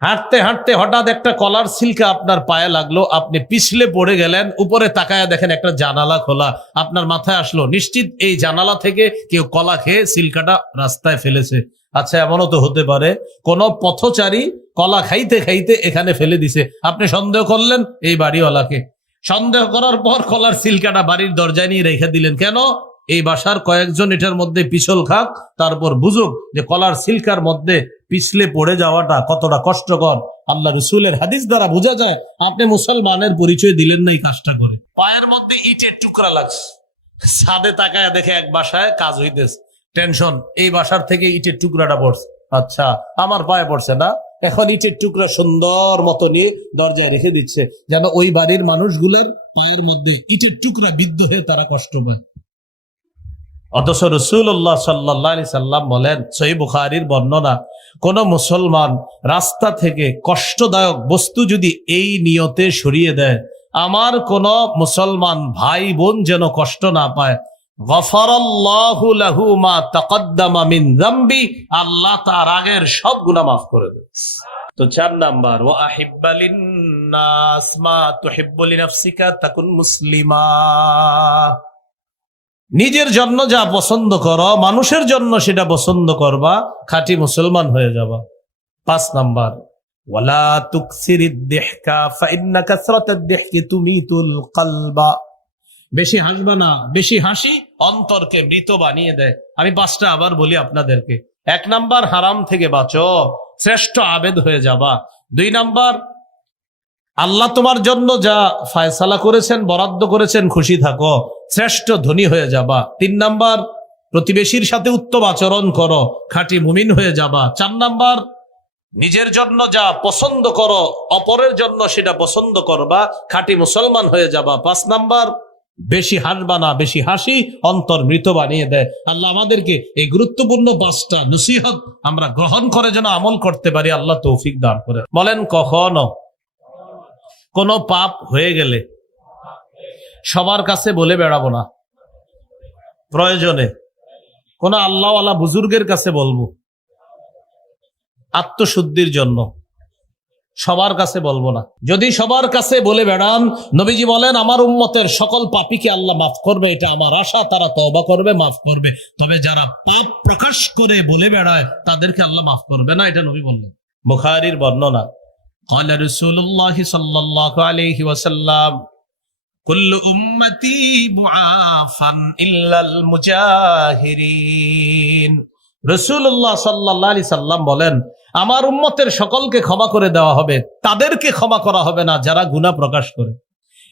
হাঁটতে হাঁটতে হঠাৎ একটা কলার সিল্কা আপনার পায়ে লাগলো, আপনি পিছলে পড়ে গেলেন, উপরে তাকায়া দেখেন একটা জানালা খোলা, আপনার মাথায় আসলো নিশ্চিত এই জানালা থেকে কেউ কলা খেয়ে সিল্কাটা রাস্তায় ফেলেছে। আচ্ছা এমনও তো হতে পারে কোন পথচারী কলা খাইতে খাইতে এখানে ফেলে দিছে, আপনি সন্দেহ করলেন এই বাড়িওয়ালাকে, সন্দেহ করার পর কলার সিল্কাটা বাড়ির দরজায় নিয়ে রেখে দিলেন। কেন? এই বাসার কয়েকজন এটার মধ্যে পিছল খাক, তারপর বুঝুক যে কলার সিল্কার মধ্যে পিছলে পড়ে যাওয়াটা কতটা কষ্টকর। আল্লাহ রসুলের হাদিস দ্বারা বোঝা যায় আপনি মুসলমানের পরিচয় দিলেন না এই কাজটা করে। পায়ের মধ্যে ইটের টুকরা লাগছে, ছাদে তাকায় দেখে এক বাসায় কাজ হইতেছে, টেনশন, এই বাসার থেকে ইটের টুকরাটা পড়ছে, আচ্ছা আমার পায়ে পড়ছে না, এখন ইটের টুকরা সুন্দর মতো নিয়ে দরজায় রেখে দিচ্ছে যেন ওই বাড়ির মানুষগুলার পায়ের মধ্যে ইটের টুকরা বিদ্ধ হয়ে তারা কষ্ট পায়। অথচ রাসূলুল্লাহ সাল্লাল্লাহু আলাইহি সাল্লাম বলেন, সহিহ বুখারীর বর্ণনা, কোন মুসলমান রাস্তা থেকে কষ্টদায়ক বস্তু যদি এই নিয়তে সরিয়ে দেয়, আমার কোন মুসলমান ভাই বোন যেন কষ্ট না পায়, গফারাল্লাহু লাহু মা তাকদ্দামা মিন যামবি, আল্লাহ তার আগের সব গুনাহ মাফ করে দেয়। তো 4 নাম্বার, ওয়া আহিব্বা লিন-নাস মা তুহিব্বু লিনাফসিকা তাকুন মুসলিমা। নিজের জন্য যা পছন্দ করো, মানুষের জন্য সেটা পছন্দ করবা, খাঁটি মুসলমান হয়ে যাবা। 5 নাম্বার, ওয়ালা তুকসিরিদ দিহকা ফাইন্না কাসরাতাদ দিহকি তুমিতুল কলবা। বেশি হাসবা না, বেশি হাসি অন্তরকে মৃত বানিয়ে দেয়। আমি 5টা আবার বলি আপনাদেরকে। 1 নাম্বার, হারাম থেকে বাঁচো, শ্রেষ্ঠ আবেদ হয়ে যাবা। 2 নাম্বার, আল্লাহ তোমার জন্য যা ফায়সালা করেছেন, বরাদ্দ করেছেন, খুশি থাকো, শ্রেষ্ঠ ধনী হয়ে যাবা। 3 নাম্বার, প্রতিবেশীর সাথে উত্তম আচরণ করো, খাঁটি মুমিন হয়ে যাবা। 4 নাম্বার, নিজের জন্য যা পছন্দ করো, অপরের জন্য সেটা পছন্দ করবা, খাঁটি মুসলমান হয়ে যাবা। 5 নাম্বার, বেশি হাসবা না, বেশি হাসি অন্তর মৃত বানিয়ে দেয়। আল্লাহ আমাদেরকে এই গুরুত্বপূর্ণ 5টা নসিহত আমরা গ্রহণ করে যেন আমল করতে পারি, আল্লাহ তৌফিক দান করে। বলেন, কখনো কোনো পাপ হয়ে গেলে সবার কাছে বলে বেড়াবো না, প্রয়োজনে কোন আল্লাহওয়ালা বুজুর্গের কাছে বলবো, আত্মশুদ্ধির জন্য। সবার কাছে বলবো না। যদি সবার কাছে বলে বেড়ান, নবীজি বলেন আমার উম্মতের সকল পাপীকে আল্লাহ মাফ করবে, এটা আমার আশা। তারা তওবা করবে, মাফ করবে। তবে যারা পাপ প্রকাশ করে বলে বেড়ায় তাদেরকে আল্লাহ মাফ করবে না, এটা নবী বললেন। বুখারীর বর্ণনা, قال رسول الله صلى الله عليه وسلم كل امتي معافى الا المجاهرين। রাসূলুল্লাহ সাল্লাল্লাহু আলাইহি সাল্লাম বলেন, আমার উম্মতের সকলকে ক্ষমা করে দেওয়া হবে, তাদেরকে ক্ষমা করা হবে না যারা গুনাহ প্রকাশ করে।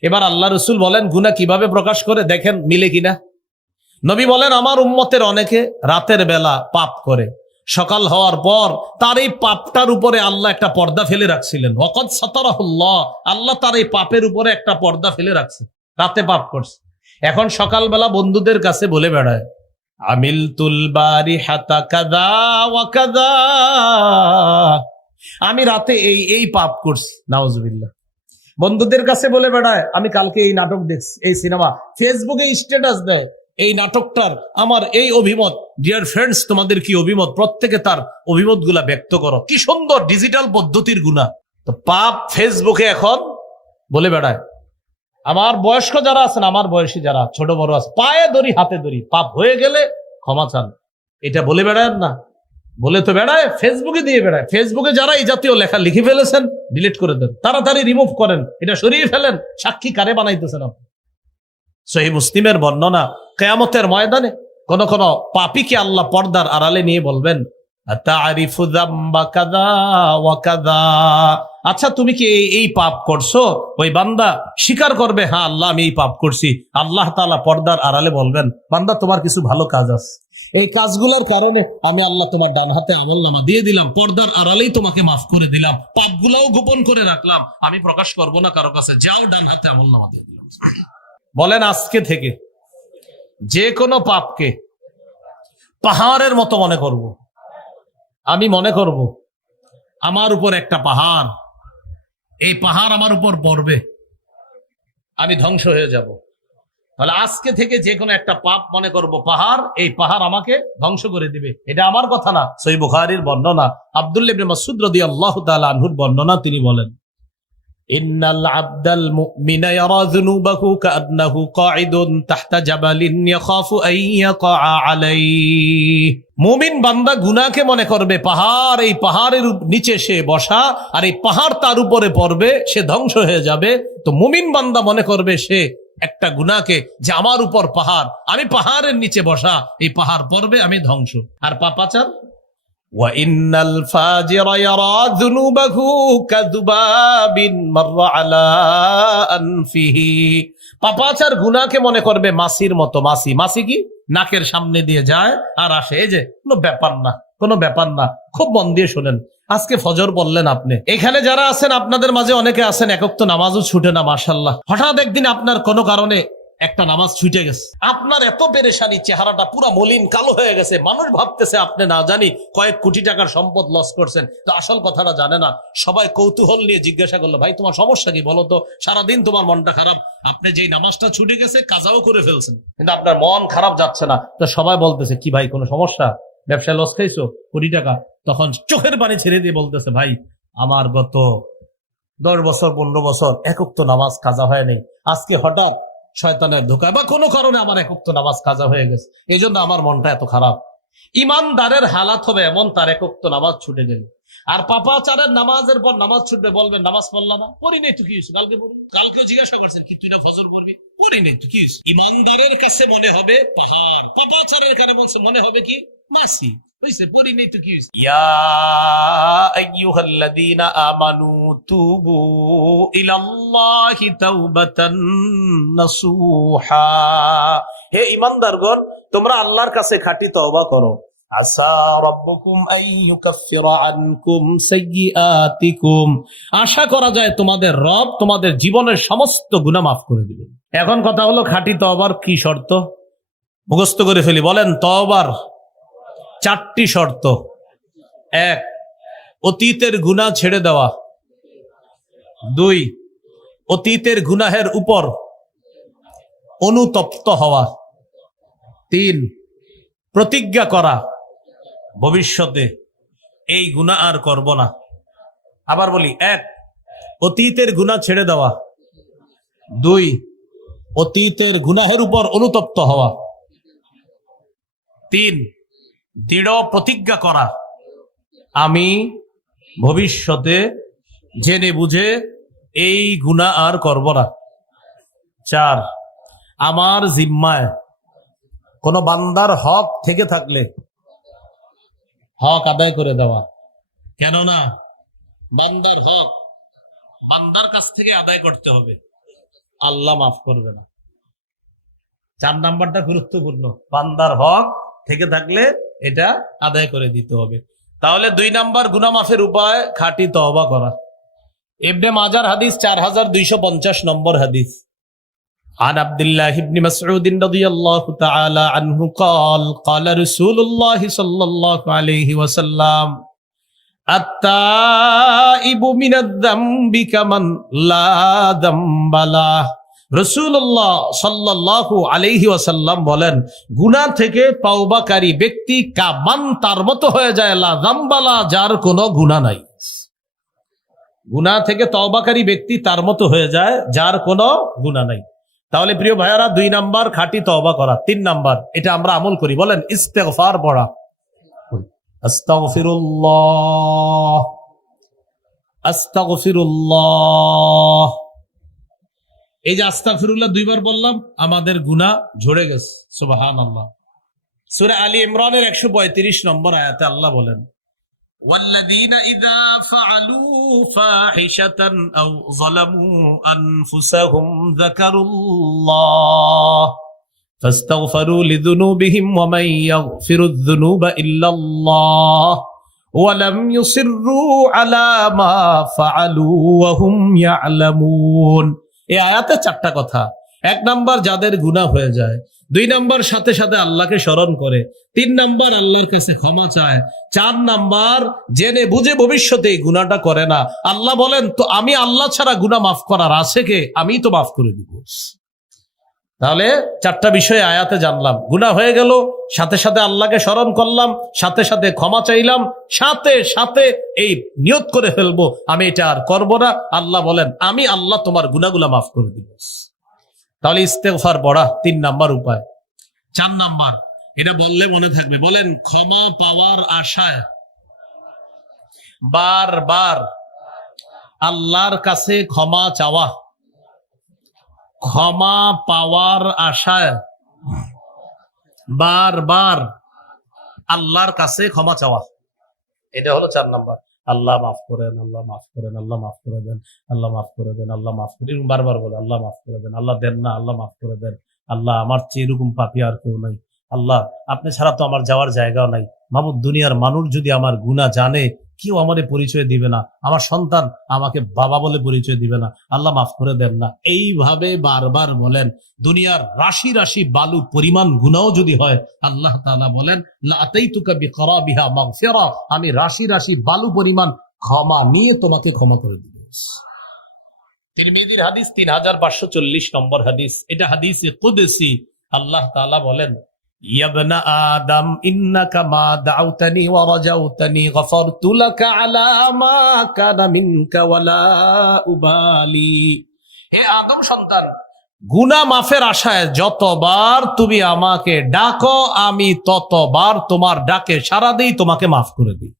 এবার আল্লাহ রাসূল বলেন, গুনাহ কিভাবে প্রকাশ করে দেখেন মিলে কিনা। নবী বলেন, আমার উম্মতের অনেকে রাতের বেলা পাপ করে, সকাল হওয়ার পর তার এই পাপটার উপরে আল্লাহ একটা পর্দা ফেলে রাখছিলেন। ওয়াকাদ সাতারাহুল্লাহ, আল্লাহ তার এই পাপের উপরে একটা পর্দা ফেলে রাখছে। রাতে পাপ করছে, এখন সকালবেলা বন্ধুদের কাছে বলে বেড়ায়, আমিলতুল বারিহাতা কাযা ওয়া কাযা, আমি রাতে এই পাপ করছি, নাউজুবিল্লাহ। বন্ধুদের কাছে বলে বেড়ায়, আমি কালকে এই নাটক দেখছি, এই সিনেমা। ফেসবুকে স্ট্যাটাস দেয়, এই নাটকটার আমার এই অভিমত। ডিয়ার ফ্রেন্ডস, তোমাদের কি অভিমত? প্রত্যেকে তার অভিমত গুলা ব্যক্ত করো। কি সুন্দর ডিজিটাল পদ্ধতির গুনাহ। তো পাপ ফেসবুকে এখন বলে বেড়ায়। আমার বয়স্ক যারা আছেন, আমার বয়সী যারা ছোট বড় আছে, পায়ে ধরি হাতে ধরি, পাপ হয়ে গেলে ক্ষমা চান। এটা বলে বেড়ায় না, বলে তো বেড়ায়, ফেসবুকে দিয়ে বেড়ায়। ফেসবুকে যারা এই জাতীয় লেখা লিখে ফেলেছেন, ডিলিট করে দেন, তাড়াতাড়ি রিমুভ করেন, এটা সরিয়ে ফেলেন। সাক্ষী কারে বানাইতেছেন আপনি? সহিহ মুসলিমের বর্ণনা, কিয়ামতের ময়দানে কোন কোন পাপীকে আল্লাহ পর্দার আড়ালে নিয়ে বলবেন, আতারিফু যামবা কাযা ওয়া কাযা, আচ্ছা তুমি কি এই পাপ করছো? ওই বান্দা স্বীকার করবে, হ্যাঁ আল্লাহ আমি এই পাপ করছি। আল্লাহ তাআলা পর্দার আড়ালে বলবেন, বান্দা তোমার কিছু ভালো কাজ আছে, এই কাজগুলোর কারণে আমি আল্লাহ তোমার ডান হাতে আমলনামা দিয়ে দিলাম, পর্দার আড়ালেই তোমাকে মাফ করে দিলাম, পাপগুলাও গোপন করে রাখলাম, আমি প্রকাশ করব না কারো কাছে, যাও ডান হাতে আমলনামা দিয়ে দিলাম। বলেন, আজকে থেকে যে কোনো পাপকে পাহাড়ের মতো মনে করব। আমি মনে করব আমার উপর একটা পাহাড়, এই পাহাড় আমার উপর পড়বে, আমি ধ্বংস হয়ে যাব। তাহলে আজকে থেকে যে কোনো একটা পাপ মনে করব পাহাড়, এই পাহাড় আমাকে ধ্বংস করে দিবে। এটা আমার কথা না, সহিহ বুখারীর বর্ণনা। আব্দুল্লাহ ইবনে মাসউদ রাদিয়াল্লাহু তাআলা আনহুর বর্ণনা, তিনি বলেন, ইন্নাল আবদাল মুমিনা ইয়ারা যুনুবাহু কাআন্নাহু কাঈদুন তাহতা জাবালিন ইয়াখাফু আন ইয়াকা আলাইহি। মুমিন বান্দা গুনাহকে মনে করবে পাহাড়, এই পাহাড়ের নিচে সে বসা, আর এই পাহাড় তার উপরে পড়বে, সে ধ্বংস হয়ে যাবে। তো মুমিন বান্দা মনে করবে সে একটা গুনাহকে, যে আমার উপর পাহাড়, আমি পাহাড়ের নিচে বসা, এই পাহাড় পড়বে, আমি ধ্বংস। আর পাপাচার, وَإِنَّ الْفَاجِرَ يَرَى ذُنُوبَهُ كَذُبَابٍ مَرَّ عَلَى أَنْفِهِ। পাপাচার গুনাহকে মনে করবে মাছির মতো। মাছি কি? নাকের সামনে দিয়ে যায় আর আসে, এই যে কোনো ব্যাপার না, কোনো ব্যাপার না। খুব মন দিয়ে শোনেন, আজকে ফজর বললেন আপনি, এখানে যারা আছেন আপনাদের মাঝে অনেকে আছেন এক ওয়াক্ত নামাজও ছুটে না, মাশাআল্লাহ। হঠাৎ একদিন আপনার কোনো কারণে একটা নামাজ ছুটে গেছে, আপনার এত পেরেশানি, চেহারাটা পুরো মলিন কালো হয়ে গেছে, মানুষ ভাবতেছে আপনি না জানি কয়েক কোটি টাকার সম্পদ লস করছেন, তো আসল কথাটা জানে না। সবাই কৌতূহল নিয়ে জিজ্ঞাসা করলো, ভাই তোমার সমস্যা কি বলো তো, সারাদিন তোমার মনটা খারাপ, আপনি যেই নামাজটা ছুটে গেছে কাজাও করে ফেলছেন, কিন্তু আপনার মন খারাপ যাচ্ছে না। তো সবাই বলতেছে কি ভাই কোনো সমস্যা, ব্যবসায় লস খাইছো কোটি টাকা? তখন চোখের পানি ছেড়ে দিয়ে বলতেছে, ভাই আমার গত 10 বছর 15 বছর একক নামাজ কাজা হয় নাই, আজকে হঠাৎ শয়তানের ধোকায় বা কোনো কারণে আমার একক নামাজ কাজা হয়ে গেছে, এই জন্য আমার মনটা এত খারাপ। ইমানদারের হালাত হবে এমন, তার একক নামাজ ছুটে গেল। আর পাপাচারের নামাজের পর নামাজ ছুটবে, বলবেন নামাজ পড়লাম না, পড়ি নেই তো কি হয়েছে, কালকেও জিজ্ঞাসা করছেন কি তুই না ফজর পড়বি, পড়ি নেই তো কি হয়েছে। ইমানদারের কাছে মনে হবে পাহাড়, পাপাচারের কাছে মনে হবে কি মাসি, বুঝছে, পড়ি নেই তো কি হয়েছে। ইয়া আইয়ুহাল্লাযীনা আমানু তুবু ইলাল্লাহি তাওবাতান নাসুহা, হে ঈমানদারগণ তোমরা আল্লাহর কাছে খাঁটি তওবা করো। আসা রাব্বুকুম আইয়ুকাফিরা আনকুম সাইয়্যাতিকুম, আশা করা যায় তোমাদের রব তোমাদের জীবনের সমস্ত গুনাহ মাফ করে দিবেন। এখন কথা হলো খাঁটি তওবার কি শর্ত, মুখস্থ করে ফেলি, বলেন তওবার 4টি শর্ত। 1, অতীতের গুনাহ ছেড়ে দেওয়া। 2, অতীতের গুনাহের উপর অনুতপ্ত হওয়া। 3, প্রতিজ্ঞা করা ভবিষ্যতে এই গুনাহ আর করব না। আবার বলি, 1, অতীতের গুনাহ ছেড়ে দেওয়া। 2, অতীতের গুনাহের উপর অনুতপ্ত হওয়া। 3, দৃঢ় প্রতিজ্ঞা করা আমি ভবিষ্যতে জেনে বুঝে এই গুনাহ আর করব না। 4, আমার জিম্মায় কোন বান্দার হক থেকে থাকলে হক আদায় করে দেওয়া, কেননা বান্দার হক বান্দার কাছ থেকে আদায় করতে হবে, আল্লাহ মাফ করবে না। 4 নাম্বারটা গুরুত্বপূর্ণ, বান্দার হক থেকে থাকলে এটা আদায় করে দিতে হবে। তাহলে 2 নাম্বার গুনাহ মাফের উপায় খাঁটি তওবা করা। ইবনে মাজার হাদিস 4250 নম্বর হাদিস। عن عبد الله بن مسعود رضي الله تعالى عنه قال قال رسول الله صلى الله عليه وسلم التائب من الذنب كمن لا ذنب له। রাসূলুল্লাহ সাল্লাল্লাহু আলাইহি ওয়াসাল্লাম বলেন, গুনাহ থেকে তওবাকারী ব্যক্তি কামান তার মতো হয়ে যায়, লা যামবালা যার কোনো গুনাহ নাই। গুনাহ থেকে তওবাকারী ব্যক্তি তার মতো হয়ে যায় যার কোনো গুনাহ নাই। তাহলে প্রিয় ভাইয়ারা, 2 নাম্বার খাঁটি তওবা করা। 3 নাম্বার, এটা আমরা আমল করি, বলেন ইস্তেগফার পড়া। আস্তাগফিরুল্লাহ আস্তাগফিরুল্লাহ, এই যে আস্তাগফিরুল্লাহ 2 বার বললাম, আমাদের গুনাহ ঝরে গেছে। সুবহানাল্লাহ। সূরা আলী ইমরানের 135 নম্বর আয়াতে আল্লাহ বলেন, والذين إذا فعلوا فاحشة أو ظلموا أنفسهم ذكروا الله فاستغفروا لذنوبهم ومن يغفر الذنوب إلا الله ولم يصروا على ما فعلوا وهم يعلمون। এই আয়াতে 4টা কথা। 1 নাম্বার, যাদের গুনাহ হয়ে যায়। 2 নাম্বার, সাথে সাথে আল্লাহকে স্মরণ করে। 3 নাম্বার, আল্লাহর কাছে ক্ষমা চায়। 4 নাম্বার, জেনে বুঝে ভবিষ্যতে এই গুনাহটা করে না। আল্লাহ বলেন, তো আমি আল্লাহ ছাড়া গুনাহ মাফ করার আছে কে? আমি তো মাফ করে দিব। তাহলে 4টা বিষয় আয়াতে জানলাম। গুনাহ হয়ে গেল, সাথে সাথে আল্লাহকে স্মরণ করলাম, সাথে সাথে ক্ষমা চাইলাম, সাথে সাথে এই নিয়ত করে ফেলবো আমি এটা আর করব না। আল্লাহ বলেন, আমি আল্লাহ তোমার গুনাহগুলো মাফ করে দিব। তাহলে ইস্তেগফার পড়া 3 নাম্বার উপায়। 4 নাম্বার, এটা বললে মনে থাকবে, বলেন ক্ষমা পাওয়ার আশায় বারবার আল্লাহর কাছে ক্ষমা চাওয়া। ক্ষমা পাওয়ার আশায় বারবার আল্লাহর কাছে ক্ষমা চাওয়া, এটা হলো 4 নাম্বার। আল্লাহ মাফ করেন, আল্লাহ মাফ করেন, আল্লাহ মাফ করে দেন, আল্লাহ মাফ করে দেন, আল্লাহ মাফ করে দেন, বারবার বলে আল্লাহ মাফ করে দেন, আল্লাহ দেন না, আল্লাহ মাফ করে দেন, আল্লাহ আমার চেয়ে এরকম পাপী আর কেউ নাই, আল্লাহ আপনি ছাড়া তো আমার যাওয়ার জায়গাও নাই, মাহবুব দুনিয়ার মানুষ যদি আমার গুনাহ জানে কেউ আমাদের পরিচয় দিবে না, আমার সন্তান আমাকে বাবা বলে পরিচয় দিবে না, আল্লাহ মাফ করে দেন না। এইভাবে বারবার বলেন। দুনিয়ার রাশি রাশি বালু পরিমাণ গুনাহ যদি হয়, আল্লাহ তাআলা বলেন লাআতাইতুকা বিকরাবিহা মাগফিরা, আমি রাশি রাশি বালু পরিমাণ ক্ষমা নিয়ে তোমাকে ক্ষমা করে দিব। তিরমিজির হাদিস 3540 নম্বর হাদিস। এটা হাদিসে কুদসি। আল্লাহ তাআলা বলেন, ইয়া ইবনা আদম ইন্নাকা মা দাউতানি ওয়া রাজাউতানি গফারতু লাকা আলা মা কানা মিনকা ওয়ালা উবালি। হে আদম সন্তান, গুনাহ মাফের আশায় যতবার তুমি আমাকে ডাকো, আমি ততবার তোমার ডাকে সাড়া দেই, তোমাকে মাফ করে দিই।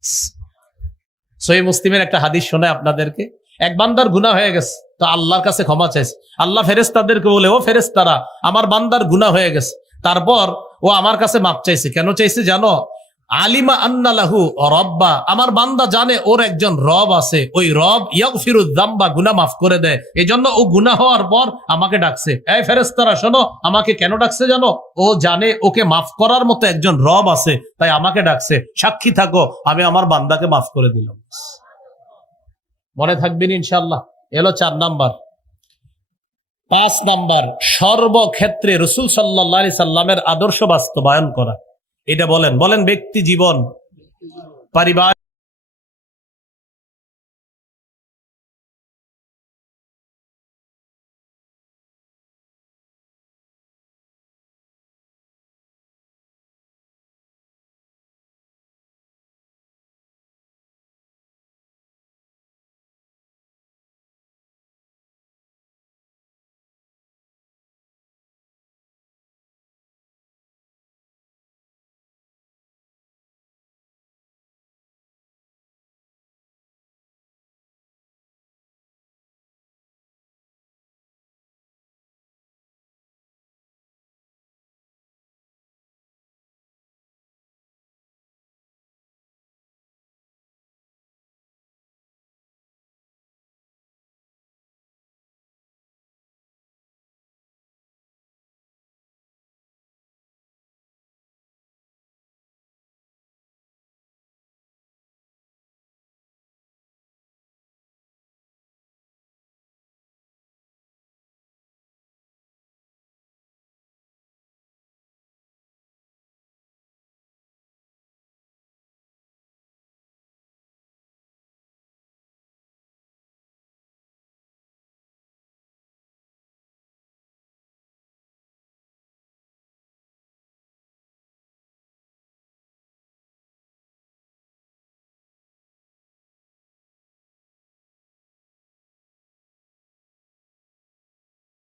সহিহ মুসলিমের একটা হাদিস শোনায় আপনাদেরকে। এক বান্দার গুনাহ হয়ে গেছে, তো আল্লাহর কাছে ক্ষমা চাইছে। আল্লাহ ফেরেশতাদেরকে বলে, ও ফেরেশতারা, আমার বান্দার গুনাহ হয়ে গেছে। তারপর ও আমার কাছে মাপ চাইছে। কেন চাইছে জানো? আলিমা আন্না লাহু রব্বা, আমার বান্দা জানে ওর একজন রব আছে, ওই রব ইয়াগফিরুয যামবা, গুনাহ মাফ করে দেয়। এজন্য ও গুনাহ হওয়ার পর আমাকে ডাকছে। এই ফেরেশতারা শোনো, আমাকে কেন ডাকছে জানো? ও জানে ওকে মাফ করার মতো একজন রব আছে, তাই আমাকে ডাকছে। সাক্ষী থাকো, আমি আমার বান্দাকে মাফ করে দিলাম। মনে থাকবেন ইনশাআল্লাহ। এলো 4 নাম্বার। 5 নাম্বার, সর্বক্ষেত্রে রাসূল সাল্লাল্লাহু আলাইহি সাল্লামের আদর্শ বাস্তবায়ন করা। এটা বলেন ব্যক্তি জীবন, পারিবারিক